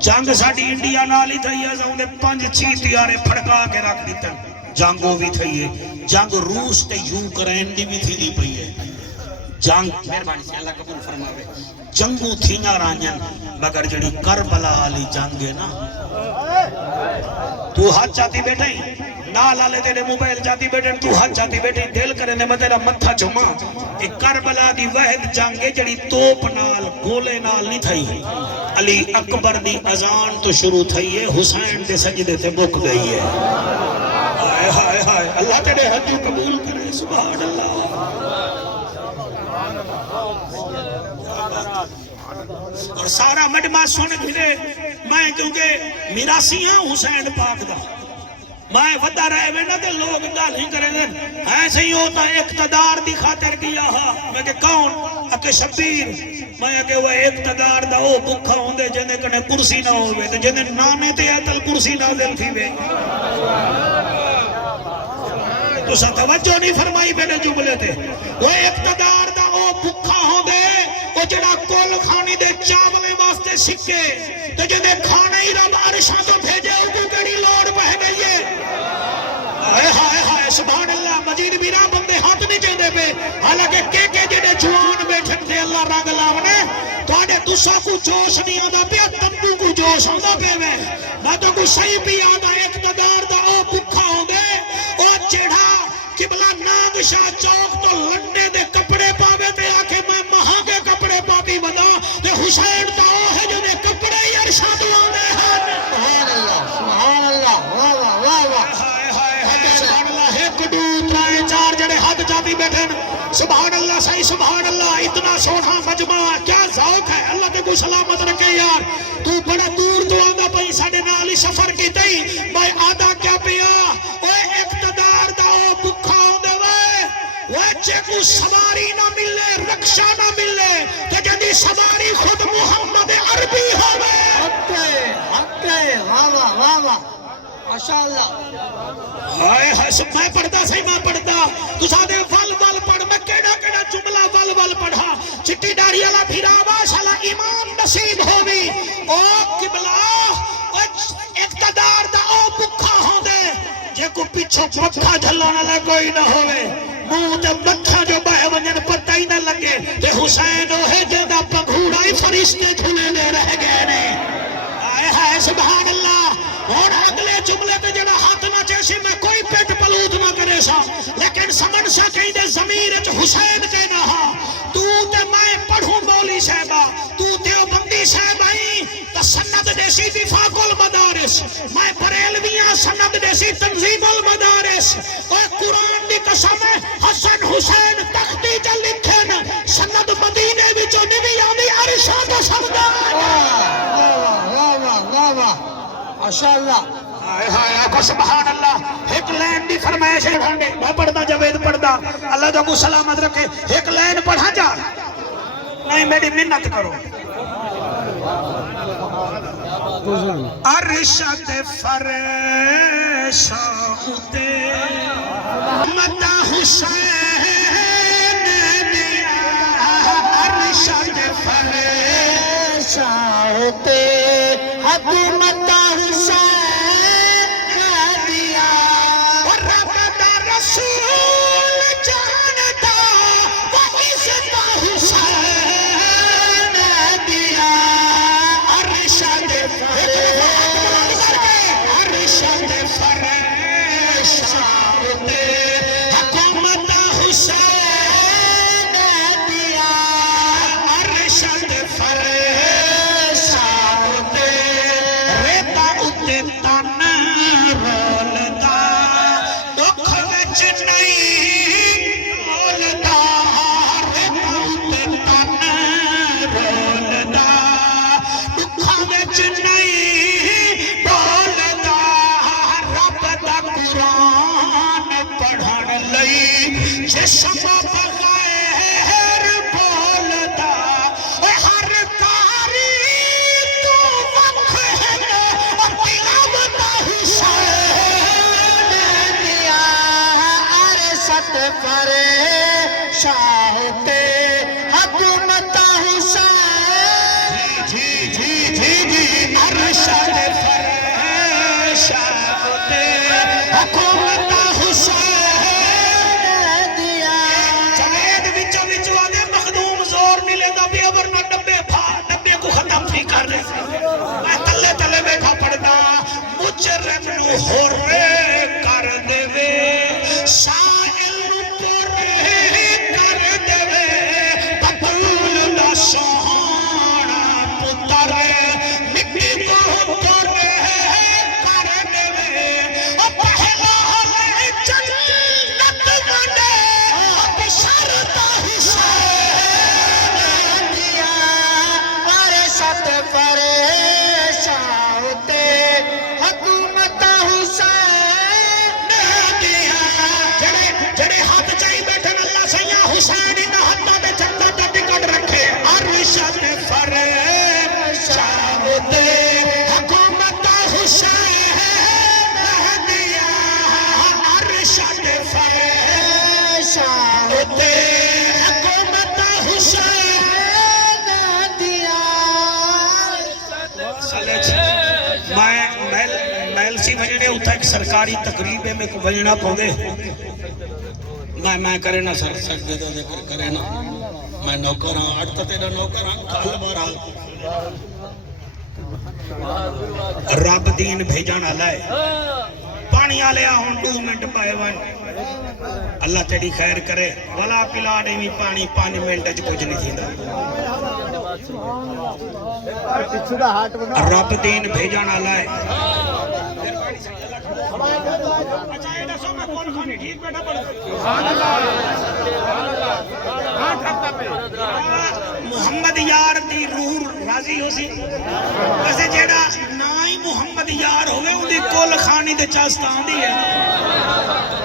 جنگ ساڑی انڈیا نالی تھئی ہے زاؤں 5-6 تیارے پھڑکا کے رکھ دیتن جنگوں بھی تھئی ہے جنگ روس تے یوکرین دی بھی تھی دی پئی ہے جنگ مہربانی سے اللہ قبول فرماوے جنگوں تھی نہ رانین مگر جڑی کربلا علی جنگ ہے نا تو ہاتھ چاہتی بیٹھے نال آلے تیرے موبائل چاہتی بیٹھے تو ہاتھ چاہتی بیٹھے دل کرنے میں تیرا متھا چما ایک کربلا دی واحد جنگ ہے جڑی توپ نال گولے نال نہیں تھئی علی اکبر دی اذان تو شروع تھئی ہے حسین دے سجدے تے مک گئی ہے ہائے ہائے ہائے اللہ تیرے حج قبول کرے سبحان اللہ اور سارا مجمع سن گھنے میں کیونکہ میراسی ہاں حسین پاک دا میں ودا رہے میں نہ دے لوگ گال ہی کریں دیں ایسے ہی ہوتا اقتدار دی خاطر کیا ہا میں کہ کون اکے شبیر میں کہ وہ اقتدار دا او بکھا ہوندے جنہیں کنے کرسی نہ ہوئے تو جنہیں نامے تے ایتل کرسی نہ دل تھی وے تو سا توجہ نہیں فرمائی بیٹے جملے تھے وہ اقتدار دا او بکھا ہوندے وہ جڑا کول کھانی دے چاولے واسطے سکے تو جنہیں کھانے ہی رب عرشاں تو بھیجے اگو کڑی لوڑ پہ گئی ہے ہائے ہائے ہائے سبحان اللہ مجید میرا بندے ہاتھ نہیں چاہتے پہ حالانکہ کے جڑے جوان بیٹھن تھے اللہ رنگ لاونے تو آنے دوسرا کو جوش نہیں آدھا پیا تندو کو جوش آدھا پہ میں نہ تو کو صحیح بھی آدھا اقتدار دا او بکھا ہوں دے او چڑھا قبلہ ناگ شاہ چوک تو لنڈے دے کپڑے پاوے تے آکے میں مہاں کے کپڑے پاتی بدا تے حسین دا او ہے جو نے کپڑے ہی ارشاد لانے ہیں سبحان اللہ سبحان اللہ واہ واہ واہ واہ سبحان اللہ ایک دو ترائے چار جڑے ہاتھ جاتی بیٹھن سبحان اللہ صحیح سبحان اللہ اتنا سونا مجمع کیا ذوق ہے اللہ تے کو سلامت رکھے یار تو بڑا دور تو آدھا پئی ساڑھے نالی سفر کی تئی میں آدھا کیا پیا اوہ اقتدار دا او بکھا ہوندے وہ چے کو سواری نہ ملے رکشہ نہ ملے تو جدی سواری خود محمد عربی ہوئے حقے واہ واہ واہ واہ ماشاءاللہ ہائے ہائے میں پڑھتا صحیح میں پڑھتا تو سادے ول ول پڑھ میں کیڑا کیڑا جملہ ول ول پڑھا چٹی ڈاری اللہ پھرا ماشاءاللہ ایمان نصیب ہوگی او قبلہ اقتدار دا او بکھا ہوں دے جے کو پیچھو مکھا جھلانا لے کوئی نہ ہوئے منہ تے مکھا جو بہ ونجن پتہ ہی نہ لگے تے حسین ہے جیدہ پگھوڑا ہی فرشتے کھلے دے رہ گئے نے آئے ہائے سبحان اللہ اور اگلے جملے تے جڑا ہاتھ نہ چیسی میں کوئی پیٹ پلوت نہ کرے سا لیکن سمن سا کہیں دے ضمیر حسین کے نہ ہا تو تے میں پڑھوں مولی صاحبہ تو دیوبندی صاحبائی تا سند دیسی وفاق المدارس میں بریلویاں سند دیسی تنظیم المدارس اور قرآن دی قسم حسن حسین تختی جا لکھن سند مدینے وچوں نوی آنی عرشاں دا سردار ماشاءاللہ ہائے ہائے آکھو سبحان اللہ ایک لین دی فرمائش ہے میں پڑھتا جوید پڑھتا اللہ جو کو سلامت رکھے ایک لین پڑھا جا نہیں میری منت کرو ارشد فرشاتے مدہ حسین دیا ارشد فرشاتے حکومت حسین دیا اور رب دا رسول جانتا وہ عزت حسین دیا ارشد ارشد فرشاتے حکومت حسین دیا ارشد فرشاتے ہورے کر دے سائل نو پورے کر دے بطول دا سوہانا پتر نکی کو پورے کر دے پہلا لے جنت منڈے بشرتا حسین دیا وارثت پریشان ہوتے حکومت حسین دیا جڑے ہاتھ چاہی بیٹھن اللہ سیاں حسین ان ہاتھوں دے جنت دا ٹکٹ رکھے عرشت پریشان ہوتے حکومت حسین دیا عرشت پریشان ہوتے حکومت حسین دیا محل سی وجنے اتھا ایک سرکاری تقریب ہے میں کو وجنا پہنچے میں کرے نا سر دے دو دے کرے نا میں نوکر ہاں اٹھتا تیرا نوکر ہاں کال بارال رب دین بھیجانا لائے پانی آلے آہن 2 منٹ پائے وان اللہ تیری خیر کرے والا پلا نہیں پانی 5 منٹ جو کچھ نہیں تھی رب دین بھیجانا لائے محمد یار دی روح راضی ہو سی ویسے جیڑا نائی محمد یار ہوئے ان دی کول خانی دے چاستہ آندی ہے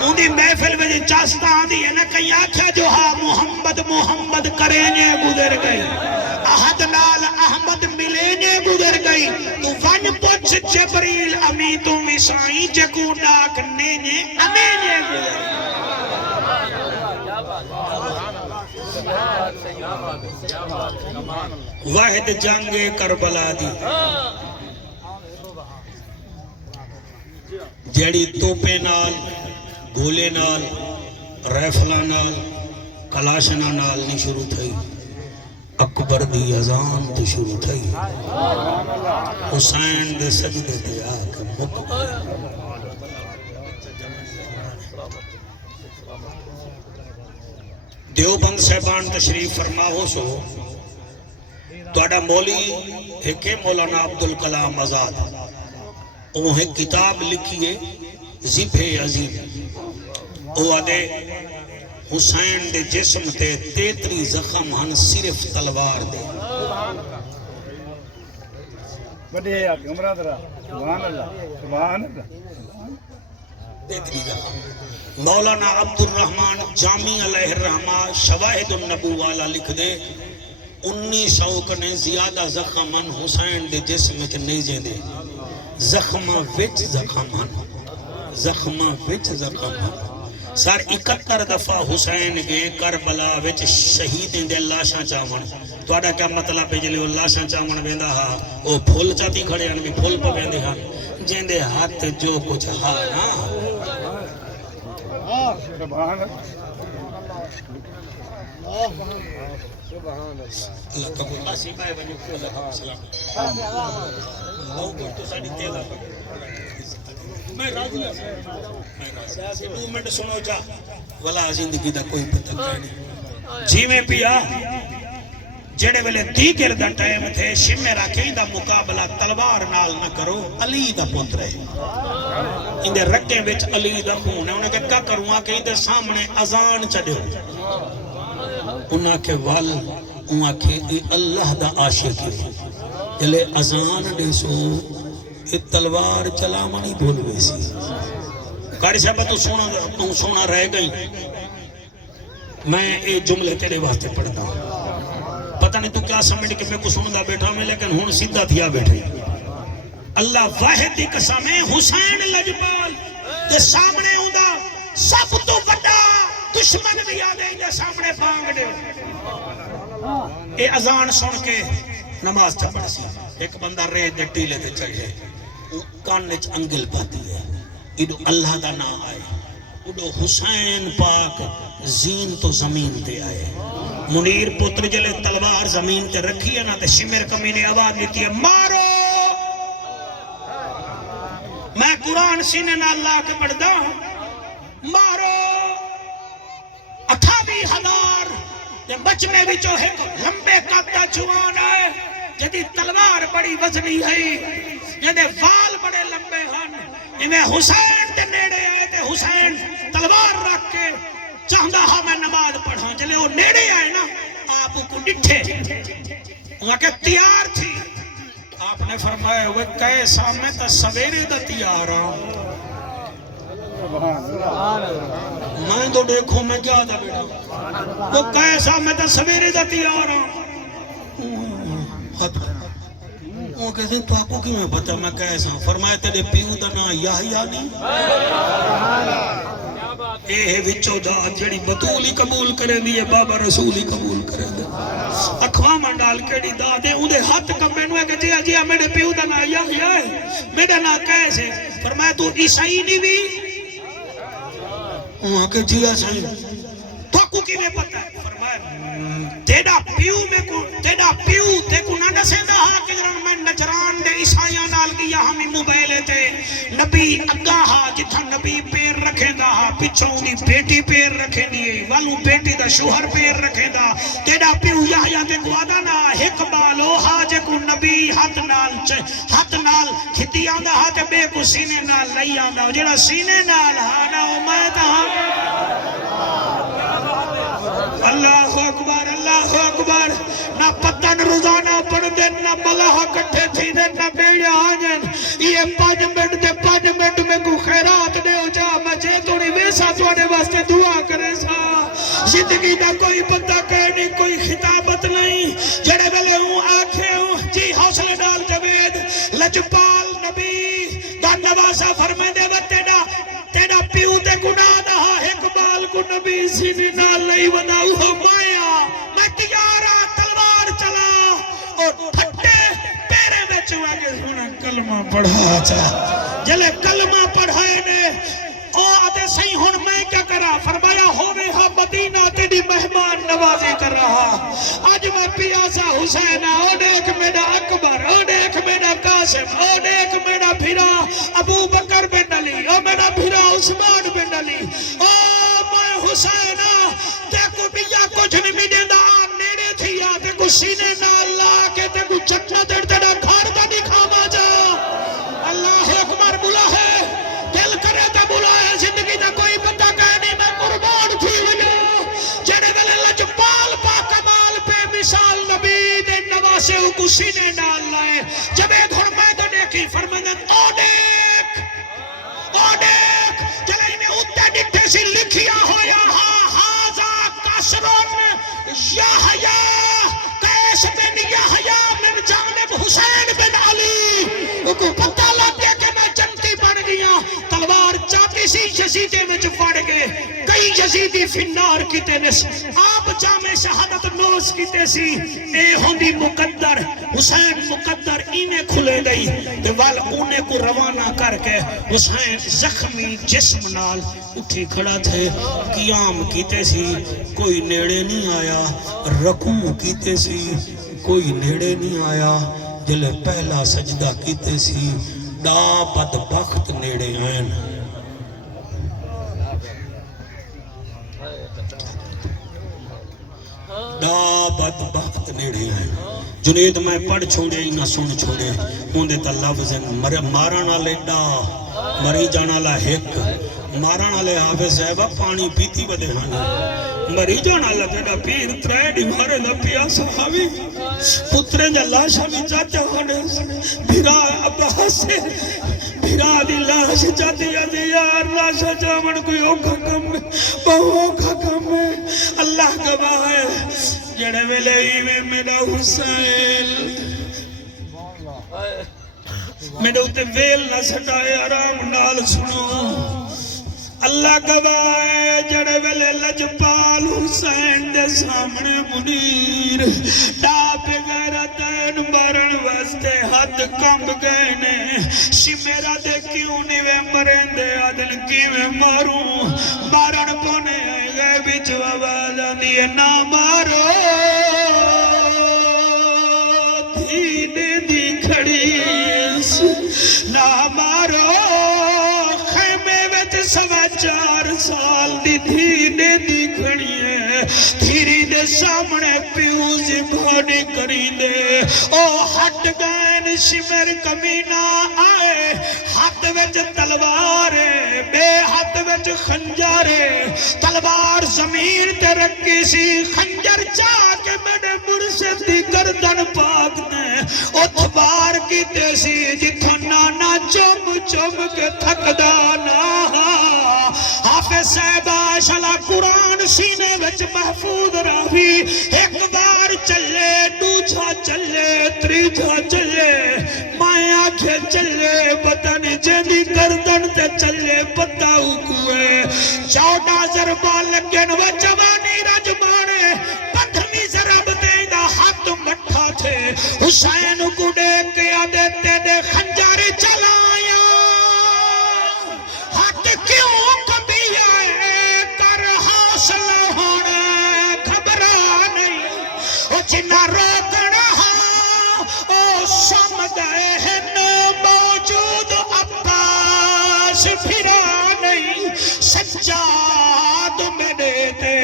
ان دی محفل میں دے چاستہ آندی ہے نا کہیں آکھا جو ہاں محمد محمد کرینے گزر گئی احد نال احمد ملینے گزر گئی تو ون پوچھ جبریل امی تو مسائیں جکو ڈاک نینے امینے گزر گئی واحد جنگ کربلا دی جیڑی توپے نال گولے نال ریفلہ نال کلاشنا نال نہیں شروع تھئی اکبر دی اذان تو شروع تھئی حسین دے سجدے دے آکے مک دیوبند صاحبان تشریف فرما ہو سو توڑا مولی ایک مولانا عبدالکلام آزاد وہ ایک کتاب لکھیے ذبح عظیم وہ آدھے حسین دے جسم تے 33 زخم ہن صرف تلوار دے بڑے آپ عمرہ درہ سبحان اللہ سبحان اللہ 33 زخم مولانا عبدالرحمن جامی علیہ الرحمہ شواہد النبو والا لکھ دے 1900 کنے زیادہ زخمن حسین دے جسم کے نیزے دے زخمہ وچ زخمن سار 71 دفعہ حسین گئے کربلا وچ شہیدیں دے لاشاں چاون توڑا کیا مطلب ہے جلے وہ لاشاں چاون ویندہ ہا وہ پھول چاتی کھڑے ہیں بھی پھول پہ ویندے ہاں جن دے ہاتھ جو کچھ ہا نا سبحان اللہ اللہ قبول آسی بائے بنیو سلام او کوئی تو ساڑی تیلا میں راضی ہوں 2 منٹ سنو جا والا زندگی دا کوئی پتہ نہیں جی میں پیا جڑے ویلے دیگر دا ٹائم تھے شمع راکھیں دا مقابلہ تلوار نال نہ کرو علی دا پتر ہے اندے رکھیں وچ علی دا خون ہے انہیں کہا کروں کہ اندے سامنے اذان چڑھو انہاں کے وال انہاں کے اللہ دا عاشق ہے جلے اذان دے سو یہ تلوار چلا منی بھول گئی سی قاری صاحبہ تو سونا رہ گئی میں یہ جملے تیرے واسطے پڑھتا ہوں پتہ نہیں تو کیا سمجھ کہ میں کو سندا بیٹھا میں لیکن ہون سیدھا تھیا بیٹھے اللہ واحد دی قسم ہے حسین لجپال دے سامنے ہوندا سب تو بڑا دشمن بھی آدھے دے سامنے بانگ دے اے اذان سن کے نماز چا پڑھ سی ایک بندہ رے دے ٹیلے دے چڑھے کانچ انگل پاتی ہے ایڈو اللہ دا نام آئے ایڈو حسین پاک زین تو زمین تے آئے منیر پتر جلے تلوار زمین تے رکھی ہے نا تے شمر کمی نے آواز دیتی ہے مارو میں قرآن سینے نال لا کے پڑھدا مارو 28,000 دے بچ میں بھی جو ہے لمبے قدہ جوان آئے جدی تلوار بڑی وزنی ہے جدے وال بڑے لمبے ہن میں حسین دے نیڑے آئے تے حسین تلوار رکھ کے چاہتا ہاں میں نماز پڑھا جلے وہ نیڑے آئے نا آپ کو ڈٹھے وہاں کے تیار تھی آپ نے فرمایا وہ کیسا میں تا سویرے دا تیار ہوں میں تو دیکھوں میں کیا دا بیٹا وہ کیسا میں تا سویرے دا تیار ہوں وہ کہتے ہیں تو آپ کو کیوں میں پتا میں کیسا ہوں فرمایا تیرے پیوں دا نا یحییٰ نہیں اے وچو دا جڑی بطول ہی قبول کریں دی بابا رسول ہی قبول کریں دی اخواما ڈال کیڑی دا دے اندھے ہاتھ کمیں نوے کہ جیا جیا میرے پیو دا نا یحییٰ ہے میرے نا کیسے فرمایا تو عیسائی نہیں بھی وہاں کہ جیا سائیں تو کو کی میں پتا ہے فرمایا تیڑا پیو تے کو نہ نسے دا ہاں کہ جران میں نجران دے عیسائیاں نال گیا ہمیں موبائلے تے نبی اگا ہاں جتھا نبی پیر رکھے دا ہاں پچھوں دی بیٹی پیر رکھے دیئے والوں بیٹی دا شوہر پیر رکھے دا تیڑا پیو یحییٰ تے کو آدھا نا ہک بالو ہاں جے کو نبی ہاتھ نال کھتی آندہ ہاں تے بے کو سینے نال لئی آندہ جڑا سینے نال ہاں نا امید ہاں اللہ اکبر نہ پتن روزانہ پڑھ دیں نہ ملہ کٹھے تھی دیں نہ بیڑے آجن یہ 5 منٹ میں کو خیرات دے ہو جا مجھے توڑی ویسا توڑے واسطے دعا کرے سا زندگی نہ کوئی پتہ کرنی کوئی خطابت نہیں جڑے بلے ہوں آنکھیں ہوں جی حوصلہ ڈال جوید لجپال نبی دا نواسا فرمے دے و تیڑا پیو تے گناہ دہا اقبال کو نبی سینے نال لئی وداؤ ہو مایا میں تیارہ تلوار چلا اور پھٹے پیرے میں چوہ کے سونا کلمہ پڑھا چاہ جلے کلمہ پڑھائے نے او آتے صحیح ہون میں کیا کرا فرمایا ہوئے ہاں مدینہ تیری مہمان نوازی کر رہا آج میں پیاسا حسین او دیکھ میرا اکبر او دیکھ میرا قاسم او دیکھ میرا بھیرا ابو بکر بن علی او میرا بھیرا عثمان بن علی او میں حسین دیکھو بیا کچھ نہیں بھی دیندہ نیڑے تھی یا دیکھو سینے نال لا کے دیکھو چکنا دیر تیرا گھار دا دکھاما جا اللہ اکبر بلا ہے دل کرے تا بلا ہے زندگی دا کوئی بندہ کہنی میں قربان تھی وجہ جنہیں ویلے لجپال پا کمال پہ مثال نبی دے نواسے کو سینے نال لائے جب ایک گھر میں تو دیکھی فرمندن او دیکھ جلائیں میں اتنے ڈٹھے سی لکھیا ہویا ہازا کسرون یحییٰ قیس بن یحییٰ من جانب حسین بن علی وہ کو پتہ لگ گیا کہ میں جنتی بن گیا تلوار چاہتی سی یزیدے میں جو پڑ گئے کئی یزیدی فنار کیتے نس آپ جامع شہادت نوز کیتے سی اے ہوندی مقدر حسین مقدر اینے کھلے گئی دیوال اونے کو روانہ کر کے حسین زخمی جسم نال اٹھی کھڑا تھے قیام کیتے سی کوئی نیڑے نہیں آیا رکوع کیتے سی کوئی نیڑے نہیں آیا جلے پہلا سجدہ کیتے سی دا بدبخت نیڑے آئین دا بدبخت نیڑے آئین جنید میں پڑھ چھوڑے ہی نہ سن چھوڑے ہوندے تا لفظن مارانا لے ڈا مری جانا لا ہک مارانا لے حافظ صاحبہ پانی پیتی بدے ہانا مری جانا لا تیڑا پیر تریڈی مارے دا پیا صحابی پترے جا لاشا بھی چاچا ہونے بھیرا ابا سے بھیرا دی لاش چاہتی ہے یار لاشا جامن کوئی اوکھا کم ہے بہو اوکھا کم ہے اللہ گواہ ہے جڑے ویلے ہی میں میرا حسین میرے ہوتے ویل نہ سٹائے آرام نال سنو اللہ گواہ ہے جڑے ویلے لجپال حسین دے سامنے منیر ڈاپ غیرتین بارن واسطے حد کمب گئے نے شمیرہ دے کیوں نیوے مرین دے عدل کیوے ماروں بارن پونے آئے گئے بیچ ووالا دیئے نہ مارو دین دی کھڑی نہ مارو دھی دے دی کھڑی ہے دھیری دے سامنے پیوز بھاڑی کری دے او ہٹ گئن شمر کمینہ آئے ہاتھ وچ تلوار بے ہاتھ وچ خنجر تلوار زمین تے رکھی سی خنجر چاہ کے میرے مرشد دی گردن پاک نے اتبار کی تیسی جتھا نانا چوم چوم کے تھکدانا حافظ صاحبہ شلا قرآن سینے وچ محفوظ راوی ایک بار چلے دوجھا چلے تریجھا چلے مائیں آنکھیں چلے پتہ نہیں جیدی گردن تے چلے پتہ ہوئے 14 ضربہ لگن و جوانی رجمانے 15 ضرب دیں دا ہاتھ مٹھا تھے حسین کو دیکھ کے آدھتے دے خنجر چلایا ہاتھ کیوں کبھی آئے کر حاصل ہونے گھبرا نہیں او جنہ روکنا او سم گئے ہیں موجود عباس پھرا نہیں سجاد میں دیتے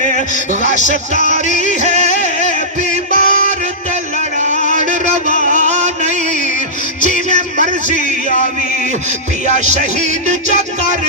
غشتاری ہے بیمار تے لڑاڑ روا نہیں جی میں مرضی آوی پیا شہید چکر